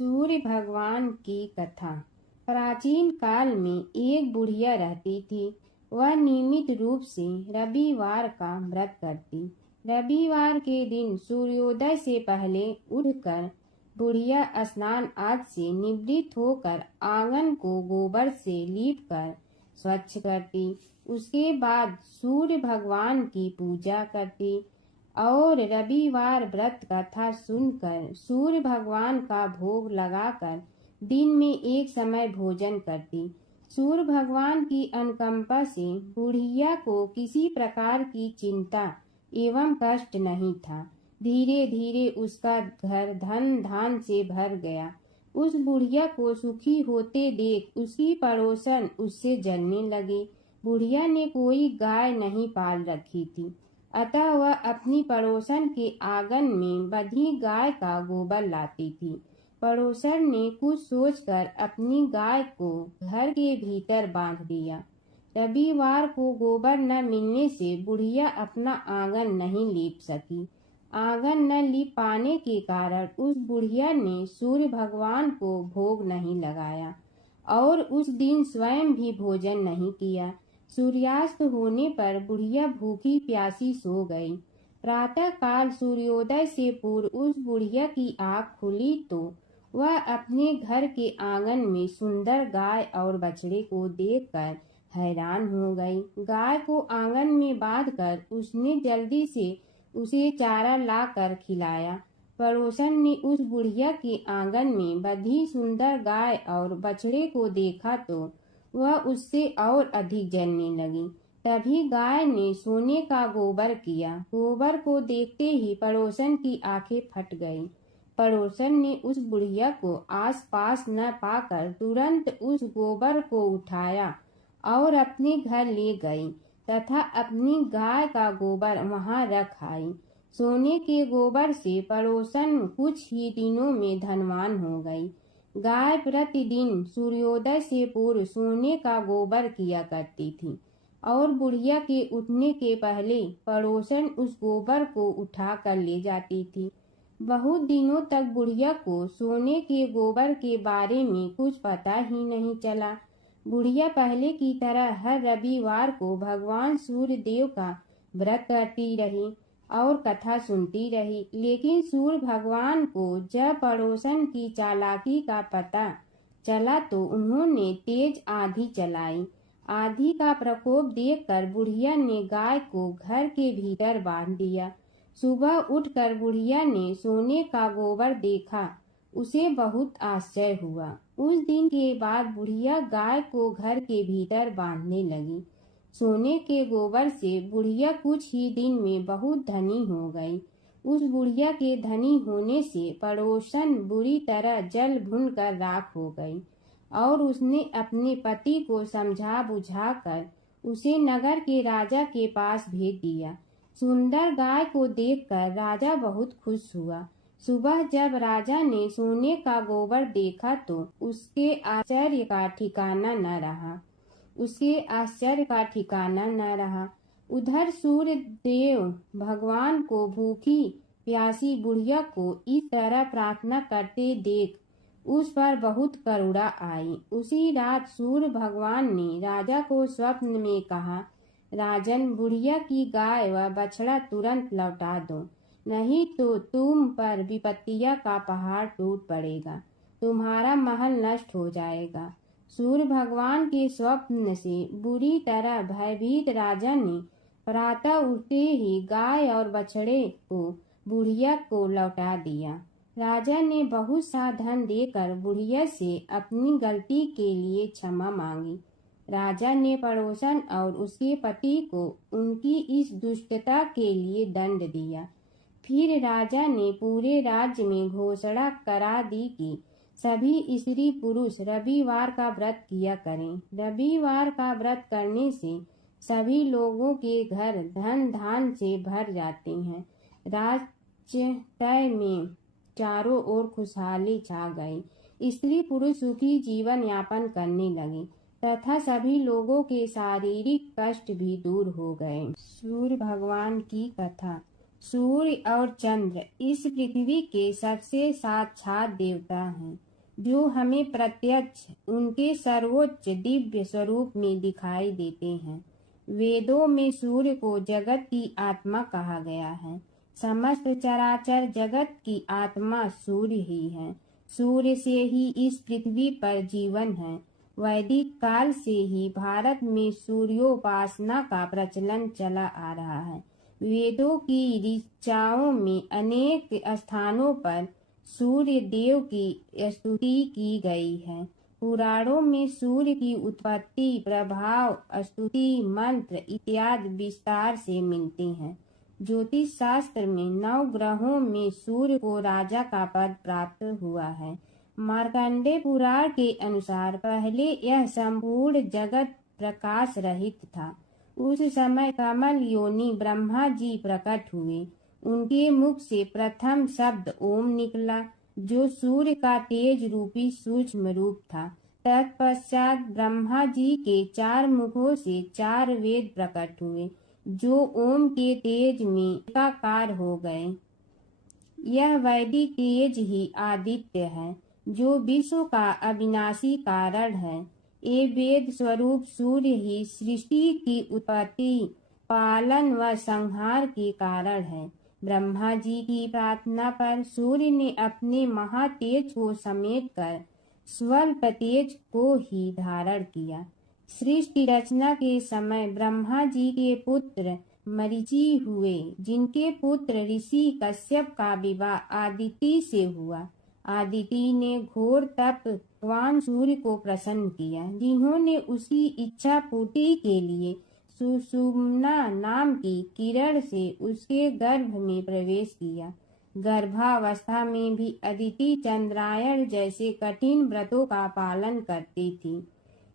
सूर्य भगवान की कथा। प्राचीन काल में एक बुढ़िया रहती थी। वह नियमित रूप से रविवार का व्रत करती। रविवार के दिन सूर्योदय से पहले उठकर बुढ़िया स्नान आदि से निवृत्त होकर आंगन को गोबर से लीपकर स्वच्छ करती। उसके बाद सूर्य भगवान की पूजा करती और रविवार व्रत कथा सुनकर सूर्य भगवान का भोग लगाकर दिन में एक समय भोजन करती। सूर्य भगवान की अनुकंपा से बुढ़िया को किसी प्रकार की चिंता एवं कष्ट नहीं था। धीरे धीरे उसका घर धन धान से भर गया। उस बुढ़िया को सुखी होते देख उसकी पड़ोसन उससे जलने लगी। बुढ़िया ने कोई गाय नहीं पाल रखी थी, अतः वह अपनी पड़ोसन के आंगन में बंधी गाय का गोबर लाती थी। पड़ोसन ने कुछ सोचकर अपनी गाय को घर के भीतर बांध दिया। रविवार को गोबर न मिलने से बुढ़िया अपना आंगन नहीं लीप सकी। आंगन न लीप पाने के कारण उस बुढ़िया ने सूर्य भगवान को भोग नहीं लगाया और उस दिन स्वयं भी भोजन नहीं किया। सूर्यास्त होने पर बुढ़िया भूखी प्यासी सो गई। प्रातः काल सूर्योदय से पूर्व उस बुढ़िया की आँख खुली तो वह अपने घर के आंगन में सुंदर गाय और बछड़े को देखकर हैरान हो गई। गाय को आंगन में बांधकर उसने जल्दी से उसे चारा लाकर खिलाया। पड़ोसन ने उस बुढ़िया के आंगन में बंधी सुंदर गाय और बछड़े को देखा तो वह उससे और अधिक जलने लगी। तभी गाय ने सोने का गोबर किया। गोबर को देखते ही पड़ोसन की आंखें फट गईं। पड़ोसन ने उस बुढ़िया को आसपास न पाकर तुरंत उस गोबर को उठाया और अपने घर ले गई तथा अपनी गाय का गोबर वहां रख आई। सोने के गोबर से पड़ोसन कुछ ही दिनों में धनवान हो गई। गाय प्रतिदिन सूर्योदय से पूर्व सोने का गोबर किया करती थी और बुढ़िया के उठने के पहले पड़ोसन उस गोबर को उठा कर ले जाती थी। बहुत दिनों तक बुढ़िया को सोने के गोबर के बारे में कुछ पता ही नहीं चला। बुढ़िया पहले की तरह हर रविवार को भगवान सूर्य देव का व्रत करती रही और कथा सुनती रही। लेकिन सूर्य भगवान को जब पड़ोसन की चालाकी का पता चला तो उन्होंने तेज आंधी चलाई। आंधी का प्रकोप देखकर बुढ़िया ने गाय को घर के भीतर बांध दिया। सुबह उठकर बुढ़िया ने सोने का गोबर देखा। उसे बहुत आश्चर्य हुआ। उस दिन के बाद बुढ़िया गाय को घर के भीतर बांधने लगी। सोने के गोबर से बुढ़िया कुछ ही दिन में बहुत धनी हो गई। उस बुढ़िया के धनी होने से पड़ोसन बुरी तरह जल भुन कर राख हो गई और उसने अपने पति को समझा बुझाकर उसे नगर के राजा के पास भेज दिया। सुंदर गाय को देखकर राजा बहुत खुश हुआ। सुबह जब राजा ने सोने का गोबर देखा तो उसके आश्चर्य का ठिकाना न रहा। उधर सूर्य देव भगवान को भूखी प्यासी बुढ़िया को इस तरह प्रार्थना करते देख उस पर बहुत करुणा आई। उसी रात सूर्य भगवान ने राजा को स्वप्न में कहा, राजन, बुढ़िया की गाय व बछड़ा तुरंत लौटा दो, नहीं तो तुम पर विपत्तियों का पहाड़ टूट पड़ेगा, तुम्हारा महल नष्ट हो जाएगा। सूर्य भगवान के स्वप्न से बुरी तरह भयभीत राजा ने प्रातः उठते ही गाय और बछड़े को बुढ़िया को लौटा दिया। राजा ने बहुत सा धन देकर बुढ़िया से अपनी गलती के लिए क्षमा मांगी। राजा ने पड़ोसन और उसके पति को उनकी इस दुष्टता के लिए दंड दिया। फिर राजा ने पूरे राज्य में घोषणा करा दी कि सभी स्त्री पुरुष रविवार का व्रत किया करें। रविवार का व्रत करने से सभी लोगों के घर धन धान से भर जाते हैं। राज्य में चारों ओर खुशहाली छा गई। स्त्री पुरुष सुखी जीवन यापन करने लगे तथा सभी लोगों के शारीरिक कष्ट भी दूर हो गए। सूर्य भगवान की कथा। सूर्य और चंद्र इस पृथ्वी के सबसे साक्षात देवता हैं। जो हमें प्रत्यक्ष उनके सर्वोच्च दिव्य स्वरूप में दिखाई देते हैं। वेदों में सूर्य को जगत की आत्मा कहा गया है। समस्त चराचर जगत की आत्मा सूर्य ही है। सूर्य से ही इस पृथ्वी पर जीवन है। वैदिक काल से ही भारत में सूर्योपासना का प्रचलन चला आ रहा है। वेदों की ऋचाओं में अनेक स्थानों पर सूर्य देव की स्तुति की गई है। पुराणों में सूर्य की उत्पत्ति, प्रभाव, स्तुति, मंत्र इत्यादि विस्तार से मिलते हैं। ज्योतिष शास्त्र में 9 ग्रहों में सूर्य को राजा का पद प्राप्त हुआ है। मार्कंडेय पुराण के अनुसार पहले यह संपूर्ण जगत प्रकाश रहित था। उस समय कमल योनि ब्रह्मा जी प्रकट हुए। उनके मुख से प्रथम शब्द ओम निकला, जो सूर्य का तेज रूपी सूक्ष्म रूप था। तत्पश्चात ब्रह्मा जी के 4 मुखों से 4 वेद प्रकट हुए, जो ओम के तेज में एकाकार हो गए। यह वैदिक तेज ही आदित्य है, जो विश्व का अविनाशी कारण है। ये वेद स्वरूप सूर्य ही सृष्टि की उत्पत्ति, पालन व संहार के कारण है। ब्रह्मा जी की प्रार्थना पर सूर्य ने अपने महातेज को समेटकर स्वल्प तेज को ही धारण किया। सृष्टि रचना के समय ब्रह्मा जी के पुत्र मरीचि हुए, जिनके पुत्र ऋषि कश्यप का विवाह आदिति से हुआ। आदिति ने घोर तप भगवान सूर्य को प्रसन्न किया, जिन्होंने उसकी इच्छा पूर्ति के लिए सुषुम्ना नाम की किरण से उसके गर्भ में प्रवेश किया। गर्भावस्था में भी अदिति चंद्रायण जैसे कठिन व्रतों का पालन करती थी।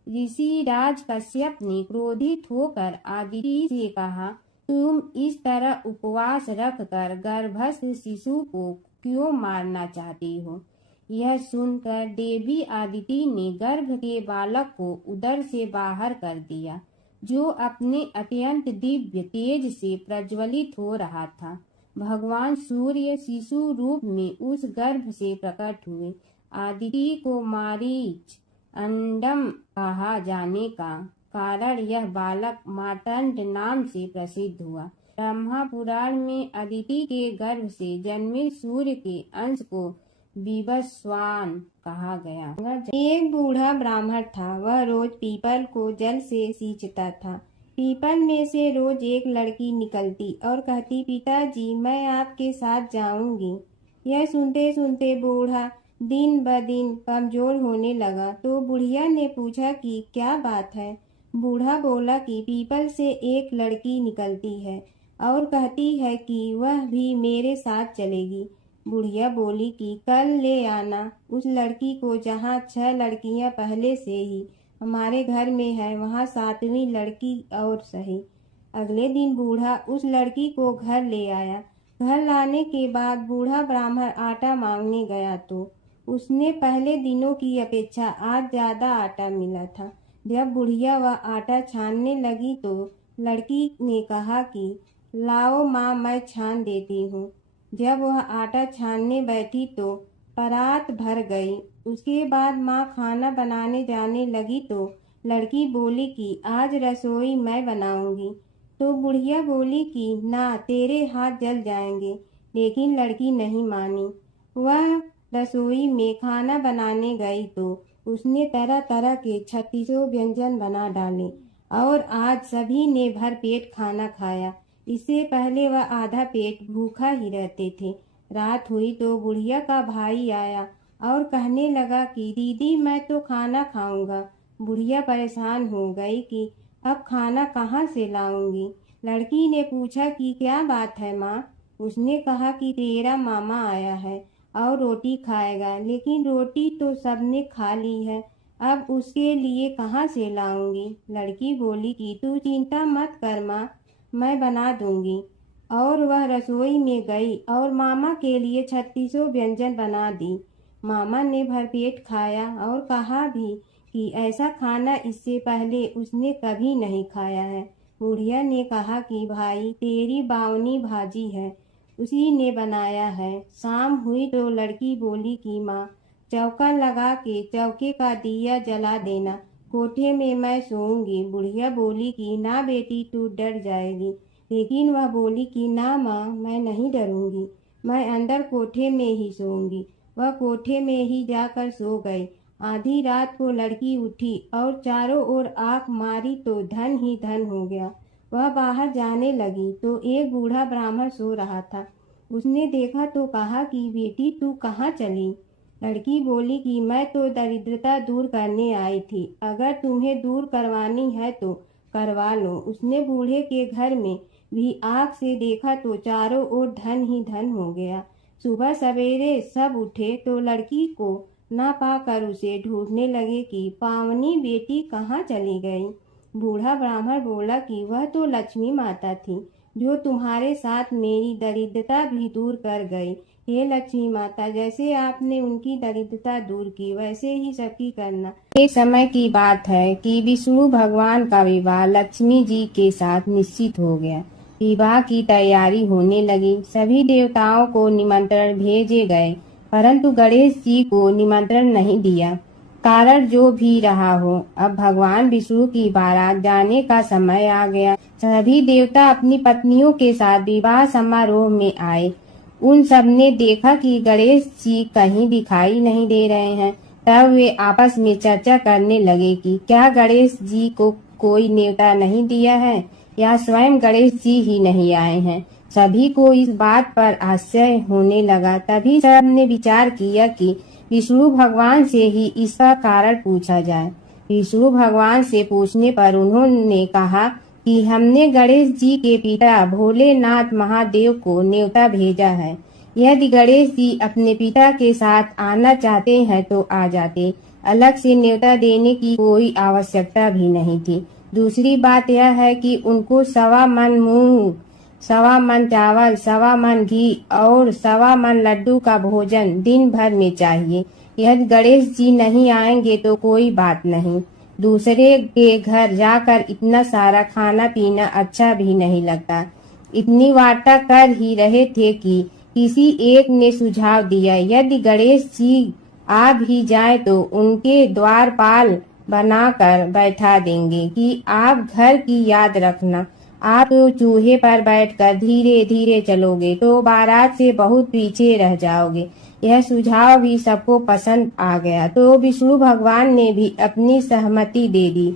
ऋषि राज कश्यप ने क्रोधित होकर आदिति से कहा, तुम इस तरह उपवास रखकर गर्भस्थ शिशु को क्यों मारना चाहती हो? यह सुनकर देवी आदिति ने गर्भ के बालक को उदर से बाहर कर दिया, जो अपने अत्यंत दिव्य तेज से प्रज्वलित हो रहा था। भगवान सूर्य शिशु रूप में उस गर्भ से प्रकट हुए। आदिति को मारीच अंडम कहा जाने का कारण यह बालक मार्तंड नाम से प्रसिद्ध हुआ। ब्रह्मा पुराण में अदिति के गर्भ से जन्मे सूर्य के अंश को विवस्वान कहा गया। एक बूढ़ा ब्राह्मण था। वह रोज पीपल को जल से सींचता था। पीपल में से रोज एक लड़की निकलती और कहती, पिताजी मैं आपके साथ जाऊंगी। यह सुनते सुनते बूढ़ा दिन ब दिन कमजोर होने लगा। तो बुढ़िया ने पूछा कि क्या बात है। बूढ़ा बोला कि पीपल से एक लड़की निकलती है और कहती है कि वह भी मेरे साथ चलेगी। बुढ़िया बोली कि कल ले आना उस लड़की को, जहाँ 6 लड़कियां पहले से ही हमारे घर में है, वहाँ 7वीं लड़की और सही। अगले दिन बूढ़ा उस लड़की को घर ले आया। घर लाने के बाद बूढ़ा ब्राह्मण आटा मांगने गया तो उसने पहले दिनों की अपेक्षा आज ज्यादा आटा मिला था। जब बुढ़िया वह आटा छानने लगी तो लड़की ने कहा कि लाओ माँ, मैं छान देती हूँ। जब वह आटा छानने बैठी तो परात भर गई। उसके बाद माँ खाना बनाने जाने लगी तो लड़की बोली कि आज रसोई मैं बनाऊंगी। तो बुढ़िया बोली कि ना, तेरे हाथ जल जाएंगे। लेकिन लड़की नहीं मानी। वह रसोई में खाना बनाने गई तो उसने तरह तरह के 36 व्यंजन बना डाले और आज सभी ने भर पेट खाना खाया। इससे पहले वह आधा पेट भूखा ही रहते थे। रात हुई तो बुढ़िया का भाई आया और कहने लगा कि दीदी मैं तो खाना खाऊंगा। बुढ़िया परेशान हो गई कि अब खाना कहाँ से लाऊंगी। लड़की ने पूछा कि क्या बात है माँ। उसने कहा कि तेरा मामा आया है और रोटी खाएगा, लेकिन रोटी तो सबने खा ली है, अब उसके लिए कहाँ से लाऊंगी। लड़की बोली कि तू चिंता मत कर माँ, मैं बना दूंगी। और वह रसोई में गई और मामा के लिए 36 व्यंजन बना दी। मामा ने भरपेट खाया और कहा भी कि ऐसा खाना इससे पहले उसने कभी नहीं खाया है। बुढ़िया ने कहा कि भाई तेरी बावनी भाजी है, उसी ने बनाया है। शाम हुई तो लड़की बोली कि माँ चौका लगा के चौके का दिया जला देना, कोठे में मैं सोऊंगी। बुढ़िया बोली कि ना बेटी, तू डर जाएगी। लेकिन वह बोली कि ना माँ, मैं नहीं डरूंगी, मैं अंदर कोठे में ही सोऊंगी। वह कोठे में ही जाकर सो गई। आधी रात को लड़की उठी और चारों ओर आंख मारी तो धन ही धन हो गया। वह बाहर जाने लगी तो एक बूढ़ा ब्राह्मण सो रहा था। उसने देखा तो कहा कि बेटी, तू कहाँ चली? लड़की बोली कि मैं तो दरिद्रता दूर करने आई थी, अगर तुम्हें दूर करवानी है तो करवा लो। उसने बूढ़े के घर में भी आँख से देखा तो चारों ओर धन ही धन हो गया। सुबह सवेरे सब उठे तो लड़की को ना पाकर उसे ढूंढने लगे कि पावनी बेटी कहाँ चली गई। बूढ़ा ब्राह्मण बोला कि वह तो लक्ष्मी माता थी, जो तुम्हारे साथ मेरी दरिद्रता भी दूर कर गई। हे लक्ष्मी माता, जैसे आपने उनकी दरिद्रता दूर की, वैसे ही सबकी करना। एक समय की बात है कि विष्णु भगवान का विवाह लक्ष्मी जी के साथ निश्चित हो गया। विवाह की तैयारी होने लगी। सभी देवताओं को निमंत्रण भेजे गए, परंतु गणेश जी को निमंत्रण नहीं दिया। कारण जो भी रहा हो, अब भगवान विष्णु की बारात जाने का समय आ गया। सभी देवता अपनी पत्नियों के साथ विवाह समारोह में आए। उन सब ने देखा कि गणेश जी कहीं दिखाई नहीं दे रहे हैं। तब वे आपस में चर्चा करने लगे कि क्या गणेश जी को कोई न्योता नहीं दिया है, या स्वयं गणेश जी ही नहीं आए हैं। सभी को इस बात पर आश्चर्य होने लगा। तभी सब ने विचार किया कि विष्णु भगवान से ही इसका कारण पूछा जाए। विष्णु भगवान से पूछने पर उन्होंने कहा कि हमने गणेश जी के पिता भोलेनाथ महादेव को न्योता भेजा है। यदि गणेश जी अपने पिता के साथ आना चाहते हैं तो आ जाते, अलग से न्योता देने की कोई आवश्यकता भी नहीं थी। दूसरी बात यह है कि उनको 1.25 मन मूंग, 1.25 मन चावल, 1.25 मन घी और 1.25 मन लड्डू का भोजन दिन भर में चाहिए। यदि गणेश जी नहीं आएंगे तो कोई बात नहीं, दूसरे के घर जाकर इतना सारा खाना पीना अच्छा भी नहीं लगता। इतनी वार्ता कर ही रहे थे कि किसी एक ने सुझाव दिया, यदि गणेश जी आ भी जाए तो उनके द्वारपाल बनाकर बैठा देंगे कि आप घर की याद रखना। आप तो चूहे पर बैठकर धीरे धीरे चलोगे तो बारात से बहुत पीछे रह जाओगे। यह सुझाव भी सबको पसंद आ गया तो विष्णु भगवान ने भी अपनी सहमति दे दी।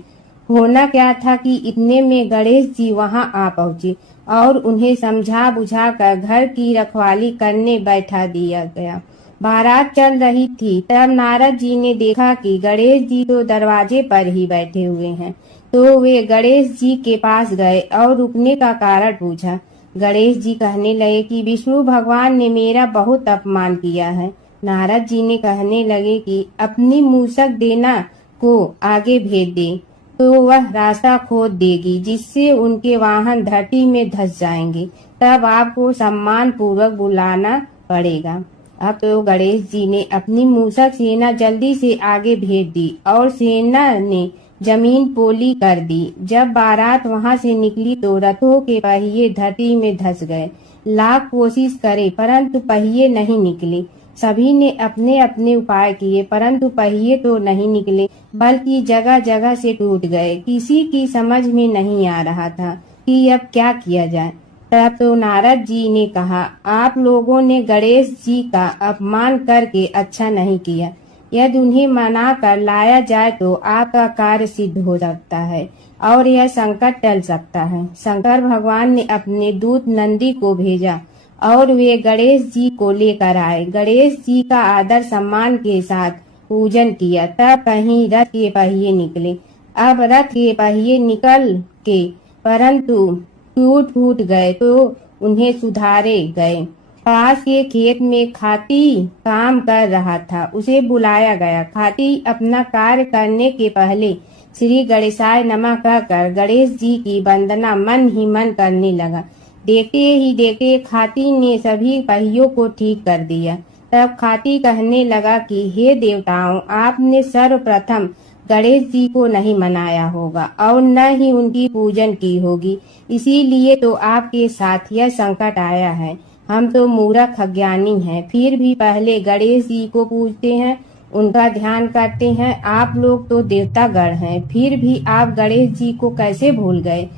होना क्या था कि इतने में गणेश जी वहां आ पहुंचे और उन्हें समझा बुझा कर घर की रखवाली करने बैठा दिया गया। बारात चल रही थी, तब नारद जी ने देखा कि गणेश जी तो दरवाजे पर ही बैठे हुए हैं, तो वे गणेश जी के पास गए और रुकने का कारण पूछा। गणेश जी कहने लगे कि विष्णु भगवान ने मेरा बहुत अपमान किया है। नारद जी ने कहने लगे कि अपनी मूसक देना को आगे भेज दे तो वह रास्ता खोद देगी, जिससे उनके वाहन धरती में धंस जाएंगे। तब आपको सम्मान पूर्वक बुलाना पड़ेगा। अब तो गणेश जी ने अपनी मूसक सेना जल्दी से आगे भेज दी और सेना ने जमीन पोली कर दी। जब बारात वहां से निकली तो रथों के पहिए धरती में धंस गए। लाख कोशिश करे परंतु पहिए नहीं निकले। सभी ने अपने अपने उपाय किए परंतु पहिए तो नहीं निकले, बल्कि जगह जगह से टूट गए। किसी की समझ में नहीं आ रहा था कि अब क्या किया जाए। तब तो नारद जी ने कहा, आप लोगों ने गणेश जी का अपमान करके अच्छा नहीं किया। यदि उन्हें मना कर लाया जाए तो आपका कार्य सिद्ध हो सकता है और यह संकट टल सकता है। शंकर भगवान ने अपने दूत नंदी को भेजा और वे गणेश जी को लेकर आए। गणेश जी का आदर सम्मान के साथ पूजन किया। तब कहीं रथ के पहिए निकले। अब रथ के पहिए निकल के परंतु टूट फूट गए तो उन्हें सुधारे गए। पास के खेत में खाती काम कर रहा था, उसे बुलाया गया। खाती अपना कार्य करने के पहले श्री गणेशाय नमः कहकर गणेश जी की वंदना मन ही मन करने लगा। देखते ही देखते खाती ने सभी पहियों को ठीक कर दिया। तब खाती कहने लगा कि हे देवताओं, आपने सर्वप्रथम गणेश जी को नहीं मनाया होगा और न ही उनकी पूजन की होगी, इसीलिए तो आपके साथ यह संकट आया है। हम तो मूर्ख अज्ञानी हैं, फिर भी पहले गणेश जी को पूजते हैं उनका ध्यान करते हैं। आप लोग तो देवतागण हैं, फिर भी आप गणेश जी को कैसे भूल गए?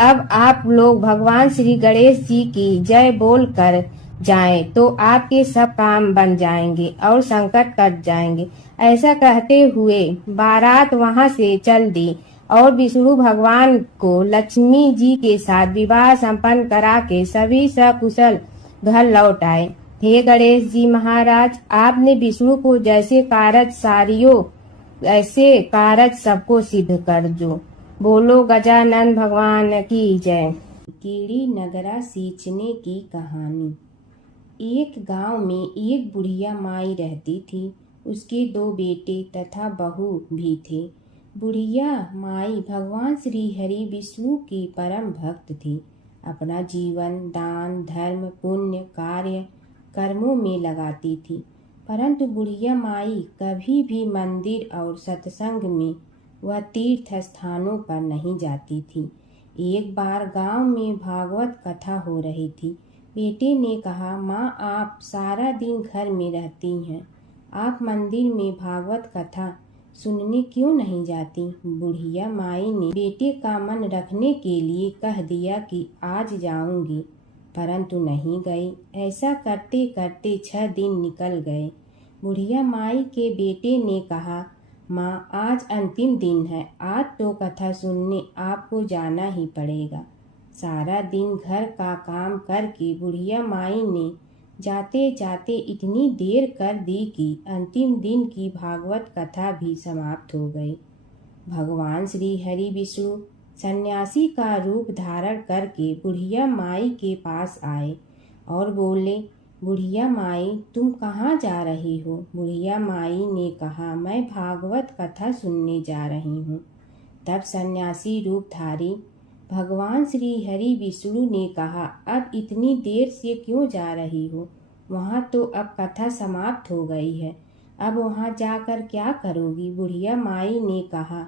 अब आप लोग भगवान श्री गणेश जी की जय बोल कर जाएं तो आपके सब काम बन जाएंगे और संकट कट जाएंगे। ऐसा कहते हुए बारात वहां से चल दी और विष्णु भगवान को लक्ष्मी जी के साथ विवाह संपन्न करा के सभी सकुशल घर लौट आए। हे गणेश जी महाराज, आपने विष्णु को जैसे कारज सारियो ऐसे कारज सबको सिद्ध कर दो। बोलो गजानन भगवान की जय। कीड़ी नगरा सींचने की कहानी। एक गांव में एक बुढ़िया माई रहती थी। उसके 2 बेटे तथा बहू भी थे। बुढ़िया माई भगवान श्री हरि विष्णु की परम भक्त थी। अपना जीवन दान धर्म पुण्य कार्य कर्मों में लगाती थी, परंतु बुढ़िया माई कभी भी मंदिर और सत्संग में वह तीर्थ स्थानों पर नहीं जाती थी। एक बार गांव में भागवत कथा हो रही थी। बेटे ने कहा, माँ आप सारा दिन घर में रहती हैं, आप मंदिर में भागवत कथा सुनने क्यों नहीं जाती? बुढ़िया माई ने बेटे का मन रखने के लिए कह दिया कि आज जाऊंगी, परंतु नहीं गई। ऐसा करते करते 6 दिन निकल गए। बुढ़िया माई के बेटे ने कहा, माँ आज अंतिम दिन है, आज तो कथा सुनने आपको जाना ही पड़ेगा। सारा दिन घर का काम करके बुढ़िया माई ने जाते जाते इतनी देर कर दी कि अंतिम दिन की भागवत कथा भी समाप्त हो गई। भगवान श्री हरि विष्णु सन्यासी का रूप धारण करके बुढ़िया माई के पास आए और बोले, बुढ़िया माई तुम कहाँ जा रही हो? बुढ़िया माई ने कहा, मैं भागवत कथा सुनने जा रही हूँ। तब सन्यासी रूपधारी भगवान श्री हरि विष्णु ने कहा, अब इतनी देर से क्यों जा रही हो? वहाँ तो अब कथा समाप्त हो गई है, अब वहाँ जाकर क्या करोगी? बुढ़िया माई ने कहा,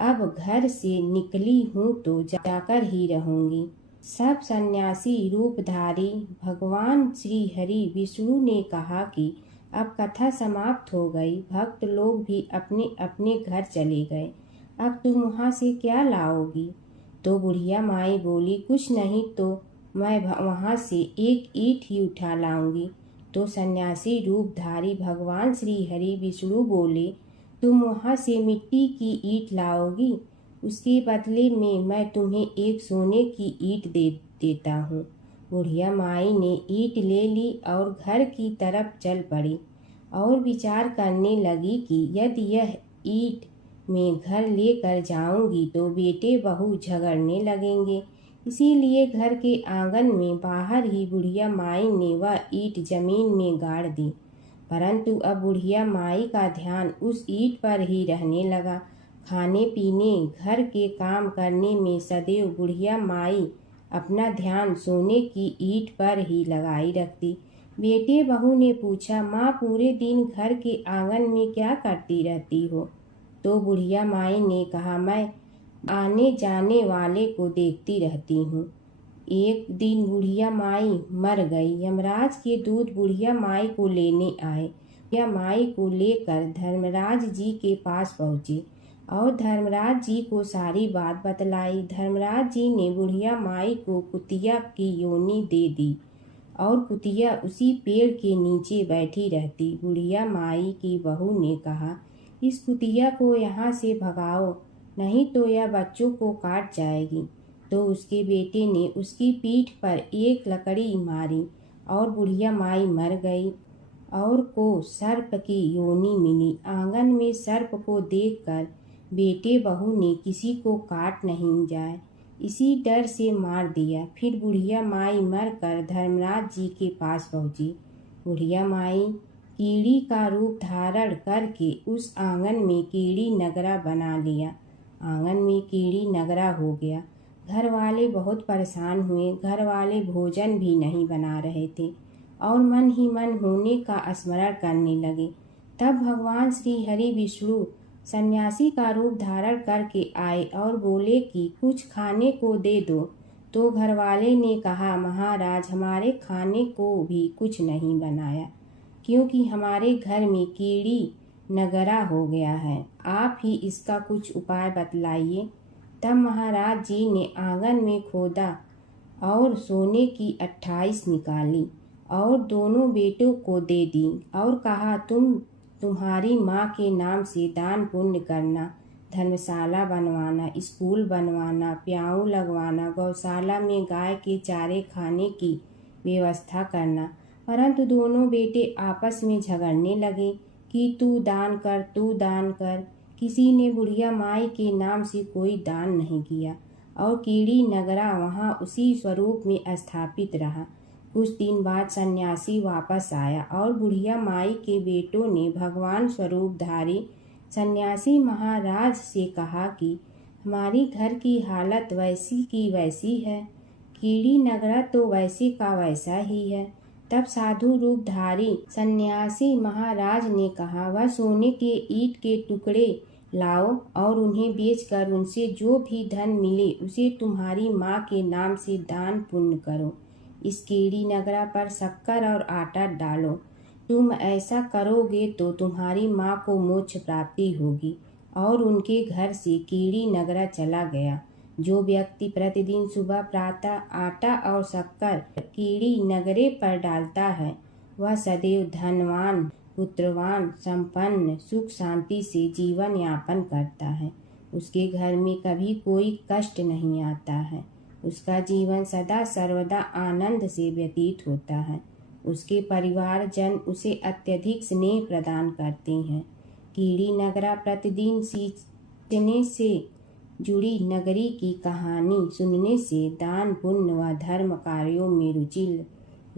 अब घर से निकली हूँ तो जाकर ही रहूंगी। सब सन्यासी रूपधारी भगवान श्री हरि विष्णु ने कहा कि अब कथा समाप्त हो गई, भक्त लोग भी अपने अपने घर चले गए, अब तुम वहाँ से क्या लाओगी? तो बुढ़िया माई बोली, कुछ नहीं तो मैं वहाँ से एक ईंट ही उठा लाऊंगी। तो सन्यासी रूपधारी भगवान श्री हरि विष्णु बोले, तुम वहाँ से मिट्टी की ईंट लाओगी, उसके बदले में मैं तुम्हें एक सोने की ईंट दे देता हूँ। बुढ़िया माई ने ईंट ले ली और घर की तरफ चल पड़ी और विचार करने लगी कि यदि यह ईंट मैं घर लेकर जाऊंगी तो बेटे बहू झगड़ने लगेंगे। इसीलिए घर के आंगन में बाहर ही बुढ़िया माई ने वह ईंट जमीन में गाड़ दी। परंतु अब बुढ़िया माई का ध्यान उस ईंट पर ही रहने लगा। खाने पीने घर के काम करने में सदैव बुढ़िया माई अपना ध्यान सोने की ईंट पर ही लगाई रखती। बेटे बहू ने पूछा, माँ पूरे दिन घर के आंगन में क्या करती रहती हो? तो बुढ़िया माई ने कहा, मैं आने जाने वाले को देखती रहती हूँ। एक दिन बुढ़िया माई मर गई। यमराज के दूत बुढ़िया माई को लेने आए। बुढ़िया माई को लेकर धर्मराज जी के पास पहुँचे और धर्मराज जी को सारी बात बतलाई। धर्मराज जी ने बुढ़िया माई को कुतिया की योनि दे दी और कुतिया उसी पेड़ के नीचे बैठी रहती। बुढ़िया माई की बहू ने कहा, इस कुतिया को यहाँ से भगाओ, नहीं तो यह बच्चों को काट जाएगी। तो उसके बेटे ने उसकी पीठ पर एक लकड़ी मारी और बुढ़िया माई मर गई और को सर्प की योनि मिली। आंगन में सर्प को देखकर बेटे बहू ने किसी को काट नहीं जाए इसी डर से मार दिया। फिर बुढ़िया माई मरकर धर्मराज जी के पास पहुंची। बुढ़िया माई कीड़ी का रूप धारण करके उस आंगन में कीड़ी नगरा बना लिया। आंगन में कीड़ी नगरा हो गया। घर वाले बहुत परेशान हुए। घर वाले भोजन भी नहीं बना रहे थे और मन ही मन होने का स्मरण करने लगे। तब भगवान श्री हरि विष्णु सन्यासी का रूप धारण करके आए और बोले कि कुछ खाने को दे दो। तो घर वाले ने कहा, महाराज हमारे खाने को भी कुछ नहीं बनाया, क्योंकि हमारे घर में कीड़ी नगरा हो गया है। आप ही इसका कुछ उपाय बतलाइए। तब महाराज जी ने आंगन में खोदा और सोने की 28 निकाली और दोनों बेटों को दे दी और कहा, तुम्हारी माँ के नाम से दान पुण्य करना, धर्मशाला बनवाना, स्कूल बनवाना, प्याऊ लगवाना, गौशाला में गाय के चारे खाने की व्यवस्था करना। परंतु दोनों बेटे आपस में झगड़ने लगे कि तू दान कर, तू दान कर। किसी ने बुढ़िया माई के नाम से कोई दान नहीं किया और कीड़ी नगरा वहाँ उसी स्वरूप में स्थापित रहा। कुछ दिन बाद सन्यासी वापस आया और बुढ़िया माई के बेटों ने भगवान स्वरूपधारी सन्यासी महाराज से कहा कि हमारी घर की हालत वैसी की वैसी है, कीड़ी नगरा तो वैसे का वैसा ही है। तब साधु रूपधारी सन्यासी महाराज ने कहा, वह सोने के ईंट के टुकड़े लाओ और उन्हें बेचकर उनसे जो भी धन मिले उसे तुम्हारी माँ के नाम से दान पुण्य करो। इस कीड़ी नगरा पर शक्कर और आटा डालो। तुम ऐसा करोगे तो तुम्हारी माँ को मोक्ष प्राप्ति होगी। और उनके घर से कीड़ी नगरा चला गया। जो व्यक्ति प्रतिदिन सुबह प्रातः आटा और शक्कर कीड़ी नगरे पर डालता है, वह सदैव धनवान, पुत्रवान, संपन्न, सुख शांति से जीवन यापन करता है। उसके घर में कभी कोई कष्ट नहीं आता है। उसका जीवन सदा सर्वदा आनंद से व्यतीत होता है। उसके परिवारजन उसे अत्यधिक स्नेह प्रदान करते हैं। कीड़ी नगरा प्रतिदिन सींचने से जुड़ी नगरी की कहानी सुनने से, दान पुण्य व धर्म कार्यों में रुचि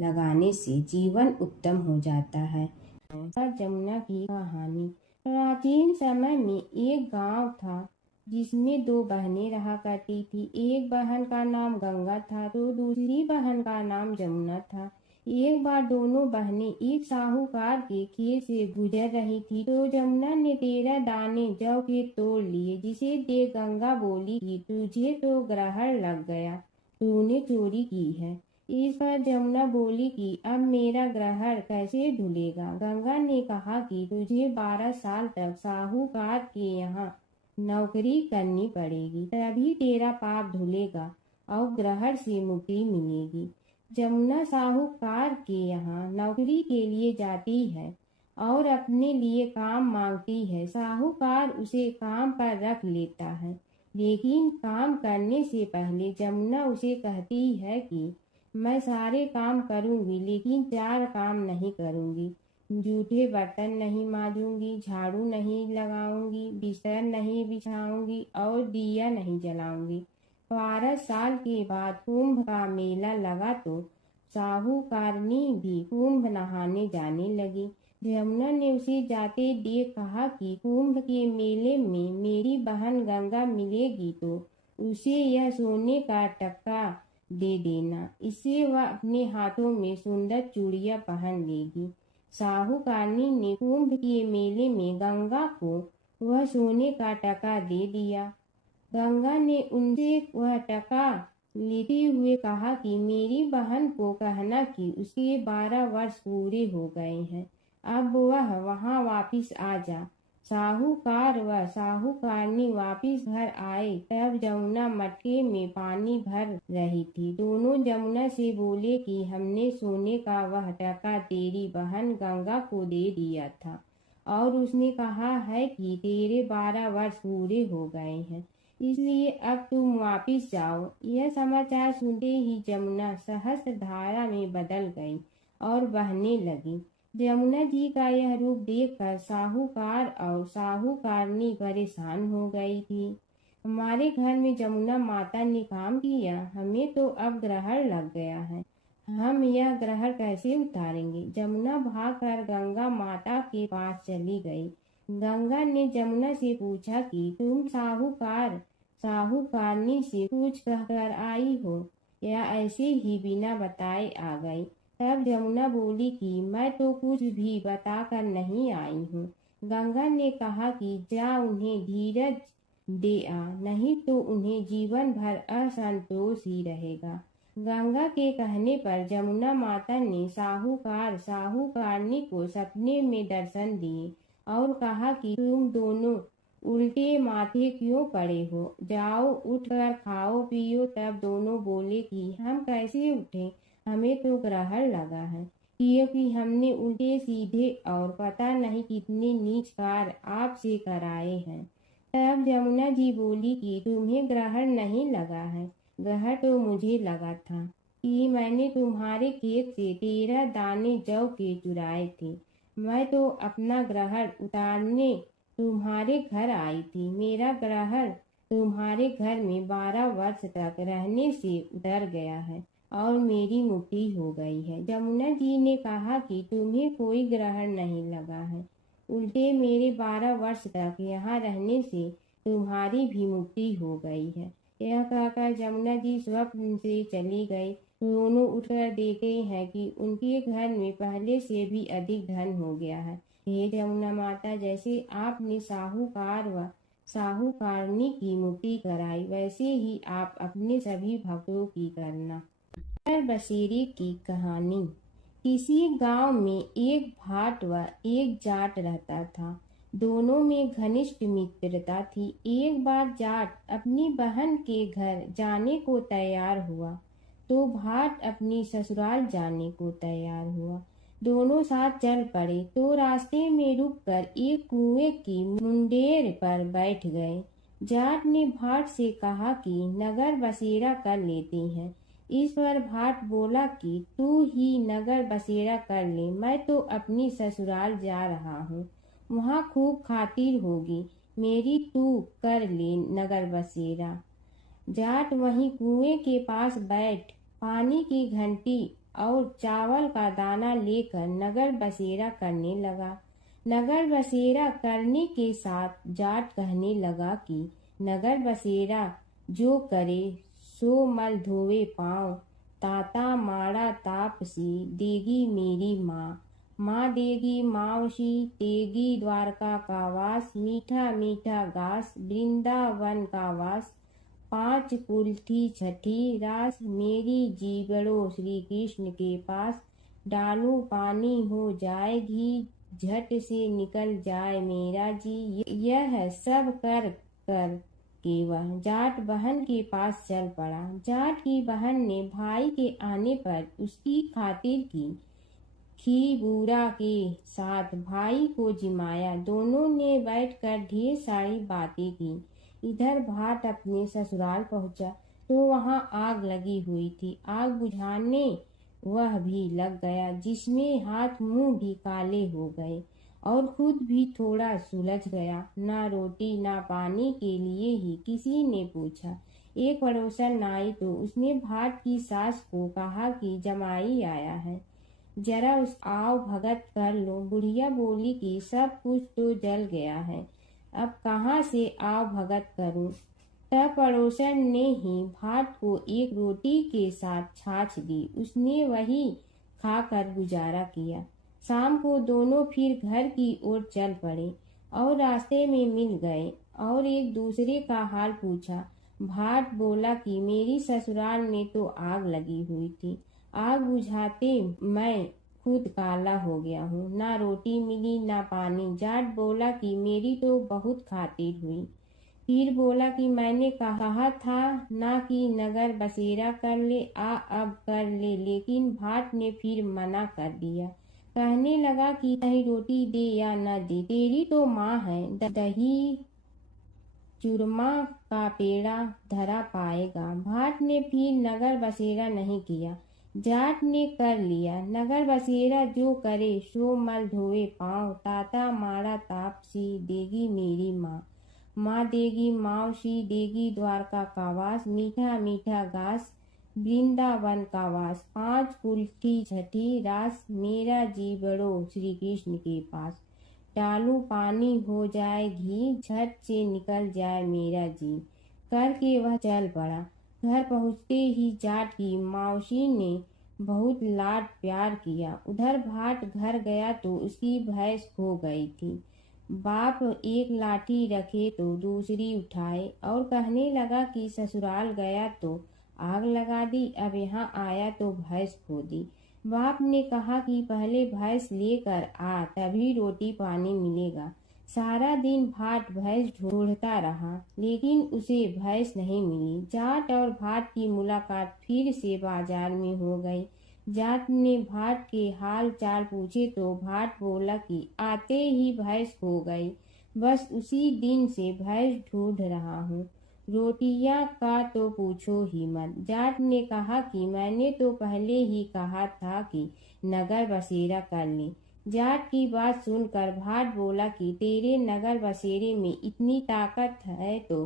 लगाने से जीवन उत्तम हो जाता है। जमुना की कहानी। प्राचीन समय में एक गांव था जिसमें दो बहनें रहा करती थी। एक बहन का नाम गंगा था तो दूसरी बहन का नाम जमुना था। एक बार दोनों बहनें एक साहूकार के खेत से गुजर रही थी तो जमुना ने 13 दाने जौ के तोड़ लिए, जिसे देख गंगा बोली कि तुझे तो ग्रहण लग गया, तूने चोरी की है। इस पर जमुना बोली कि अब मेरा ग्रहण कैसे धुलेगा। गंगा ने कहा कि तुझे 12 साल तक साहूकार के यहाँ नौकरी करनी पड़ेगी, तभी तेरा पाप धुलेगा और ग्रहण से मुक्ति मिलेगी। जमुना साहूकार के यहाँ नौकरी के लिए जाती है और अपने लिए काम मांगती है। साहूकार उसे काम पर रख लेता है, लेकिन काम करने से पहले जमुना उसे कहती है कि मैं सारे काम करूंगी लेकिन 4 काम नहीं करूंगी। जूठे बर्तन नहीं मांजूंगी, झाड़ू नहीं लगाऊंगी, बिस्तर नहीं बिछाऊंगी और दिया नहीं जलाऊंगी। 12 साल के बाद कुंभ का मेला लगा तो साहूकारनी भी कुंभ नहाने जाने लगी। जमुना ने उसे जाते देख कहा कि कुंभ के मेले में मेरी बहन गंगा मिलेगी तो उसे यह सोने का टक्का दे देना, इससे वह अपने हाथों में सुंदर चूड़ियां पहन लेगी। साहूकारनी ने कुंभ के मेले में गंगा को वह सोने का टका दे दिया। गंगा ने उनसे वह टका लेते हुए कहा कि मेरी बहन को कहना कि उसके 12 वर्ष पूरे हो गए हैं, अब वह वहां वापिस आ जा। साहूकार व साहूकारनी वापिस घर आए तब जमुना मटके में पानी भर रही थी। दोनों जमुना से बोले कि हमने सोने का वह टका तेरी बहन गंगा को दे दिया था और उसने कहा है कि तेरे 12 वर्ष पूरे हो गए हैं, इसलिए अब तुम वापिस जाओ। यह समाचार सुनते ही जमुना सहस्त्र धारा में बदल गई और बहने लगी। जमुना जी का यह रूप देखकर साहूकार और साहूकारनी परेशान हो गई थी। हमारे घर में जमुना माता ने काम किया, हमें तो अब ग्रहण लग गया है, हम यह ग्रहण कैसे उतारेंगे। जमुना भागकर गंगा माता के पास चली गई। गंगा ने जमुना से पूछा कि तुम साहूकार साहूकारनी से कुछ कहकर आई हो या ऐसे ही बिना बताए आ गई। तब जमुना बोली कि मैं तो कुछ भी बताकर नहीं आई हूँ। गंगा ने कहा कि जा उन्हें धीरज दे आ, नहीं तो उन्हें जीवन भर असंतोष ही रहेगा। गंगा के कहने पर जमुना माता ने साहूकार साहूकारनी को सपने में दर्शन दिए और कहा कि तुम दोनों उल्टे माथे क्यों पड़े हो, जाओ उठकर खाओ पियो। तब दोनों बोले कि हम कैसे उठें, हमें तो ग्रहण लगा है, क्योंकि हमने उल्टे सीधे और पता नहीं कितने नीच कार्य आपसे कराए हैं। तब जमुना जी बोली कि तुम्हें ग्रहण नहीं लगा है, ग्रहण तो मुझे लगा था कि मैंने तुम्हारे खेत से 13 दाने जौ के चुराए थे। मैं तो अपना ग्रहण उतारने तुम्हारे घर आई थी। मेरा ग्रहण तुम्हारे घर में 12 वर्ष तक रहने से उतर गया है और मेरी मुक्ति हो गई है। जमुना जी ने कहा कि तुम्हें कोई ग्रहण नहीं लगा है, उल्टे मेरे 12 वर्ष तक यहाँ रहने से तुम्हारी भी मुक्ति हो गई है। यह कहकर जमुना जी स्वप्न से चली गई। दोनों उठकर देखते हैं कि उनके घर में पहले से भी अधिक धन हो गया है। हे जमुना माता, जैसे आपने साहूकार व साहूकारनी की मुक्ति कराई, वैसे ही आप अपने सभी भक्तों की करना। नगर बसेरे की कहानी। किसी गांव में एक भाट व एक जाट रहता था। दोनों में घनिष्ठ मित्रता थी। एक बार जाट अपनी बहन के घर जाने को तैयार हुआ तो भाट अपनी ससुराल जाने को तैयार हुआ। दोनों साथ चल पड़े तो रास्ते में रुककर एक कुएं की मुंडेर पर बैठ गए। जाट ने भाट से कहा कि नगर बसेरा कर लेते हैं। इस पर भाट बोला कि तू ही नगर बसेरा कर ले, मैं तो अपनी ससुराल जा रहा हूँ, वहाँ खूब खातिर होगी मेरी, तू कर ले नगर बसेरा। जाट वहीं कुएं के पास बैठ पानी की घंटी और चावल का दाना लेकर नगर बसेरा करने लगा। नगर बसेरा करने के साथ जाट कहने लगा कि नगर बसेरा जो करे सो मल धोवे पाँव, ताता माड़ा तापसी देगी मेरी माँ, माँ देगी मावशी तेगी द्वारका का वास, मीठा मीठा घास वृंदावन का वास, 5 कुल्ठी छठी रास, मेरी जीवड़ो श्री कृष्ण के पास, डालू पानी हो जाए घी, झट से निकल जाए मेरा जी। यह सब कर कर के वह जाट बहन के पास चल पड़ा। जाट की बहन ने भाई के आने पर उसकी खातिर की। खी बूरा के साथ भाई को जिमाया। दोनों ने बैठकर ढेर सारी बातें की। इधर भाट अपने ससुराल पहुंचा तो वहां आग लगी हुई थी। आग बुझाने वह भी लग गया, जिसमें हाथ मुंह भी काले हो गए और खुद भी थोड़ा सुलझ गया। ना रोटी ना पानी के लिए ही किसी ने पूछा। एक पड़ोसन आई तो उसने भाट की सास को कहा कि जमाई आया है, जरा उस आओ भगत कर लो। बुढ़िया बोली कि सब कुछ तो जल गया है, अब कहाँ से आओ भगत करूं। तब पड़ोसन ने ही भाट को एक रोटी के साथ छाछ दी। उसने वही खाकर गुजारा किया। शाम को दोनों फिर घर की ओर चल पड़े और रास्ते में मिल गए और एक दूसरे का हाल पूछा। भाट बोला कि मेरी ससुराल में तो आग लगी हुई थी, आग बुझाते मैं खुद काला हो गया हूँ, ना रोटी मिली ना पानी। जाट बोला कि मेरी तो बहुत खातिर हुई। फिर बोला कि मैंने कहा था ना कि नगर बसेरा कर ले, अब कर ले, लेकिन भाट ने फिर मना कर दिया। कहने लगा कि चाहे रोटी दे या न दे, तेरी तो माँ है, दही चूरमा का पेड़ा धरा पाएगा। भाट ने फिर नगर बसेरा नहीं किया। जाट ने कर लिया। नगर बसेरा जो करे सो मल धोवे पाँव, ताता माड़ा तापसी देगी मेरी माँ, माँ देगी मावशी देगी द्वारका का वास, मीठा मीठा घास वृंदावन का वास, 5 कुल्ठी छठी रास, मेरा जीवड़ो श्री कृष्ण के पास, डालू पानी हो जाए घी, झट से निकल जाए मेरा जी। करके वह चल पड़ा। घर पहुँचते ही जाट की मावशी ने बहुत लाड प्यार किया। उधर भाट घर गया तो उसकी भैंस खो गई थी। बाप एक लाठी रखे तो दूसरी उठाए और कहने लगा कि ससुराल गया तो आग लगा दी, अब यहाँ आया तो भैंस खो दी। बाप ने कहा कि पहले भैंस लेकर आ, तभी रोटी पानी मिलेगा। सारा दिन भाट भैंस ढूंढता रहा, लेकिन उसे भैंस नहीं मिली। जाट और भाट की मुलाकात फिर से बाजार में हो गई। जाट ने भाट के हाल चाल पूछे तो भाट बोला कि आते ही भैंस खो गई। बस उसी दिन से भैंस ढूंढ रहा हूँ। रोटियां का तो पूछो ही मत। जाट ने कहा कि मैंने तो पहले ही कहा था कि नगर बसेरा कर ले। जाट की बात सुनकर भाट बोला कि तेरे नगर बसेरे में इतनी ताकत है तो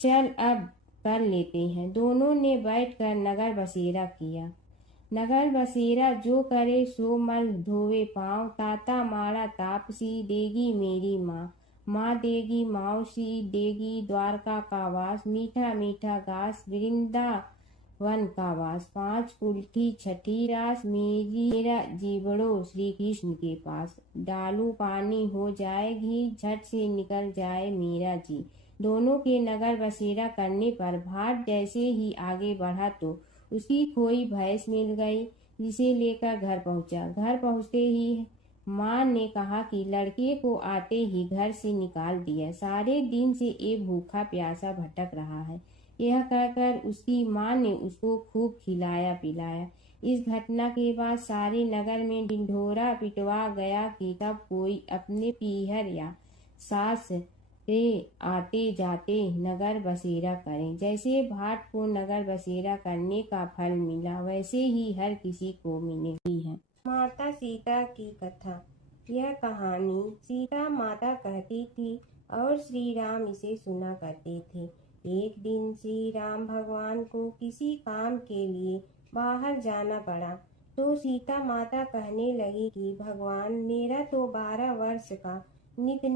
चल अब कर लेते हैं। दोनों ने बैठकर नगर बसेरा किया। नगर बसेरा जो करे सो मल धोवे पाँव। ताता मारा तापसी देगी मेरी माँ। माँ देगी मौसी देगी द्वारका का वास। मीठा मीठा घास वृंदावन का वास। पाँच कुल्ठी छठी रास मेरा जीवड़ो श्री कृष्ण के पास। डालू पानी हो जाए घी झट से निकल जाए मेरा जी। दोनों के नगर बसेरा करने पर भाट जैसे ही आगे बढ़ा तो उसकी खोई भैंस मिल गई, जिसे लेकर घर पहुंचा। घर पहुंचते ही माँ ने कहा कि लड़के को आते ही घर से निकाल दिया। सारे दिन से ये भूखा प्यासा भटक रहा है। यह कहकर उसकी माँ ने उसको खूब खिलाया पिलाया। इस घटना के बाद सारे नगर में ढिंढोरा पिटवा गया कि सब कोई अपने पीहर या सास से आते जाते नगर बसेरा करें। जैसे भाट को नगर बसेरा करने का फल मिला, वैसे ही हर किसी को मिलती है। माता सीता की कथा। यह कहानी सीता माता कहती थी और श्री राम इसे सुना करते थे। एक दिन श्री राम भगवान को किसी काम के लिए बाहर जाना पड़ा, तो सीता माता कहने लगी कि भगवान, मेरा तो 12 वर्ष का नित्य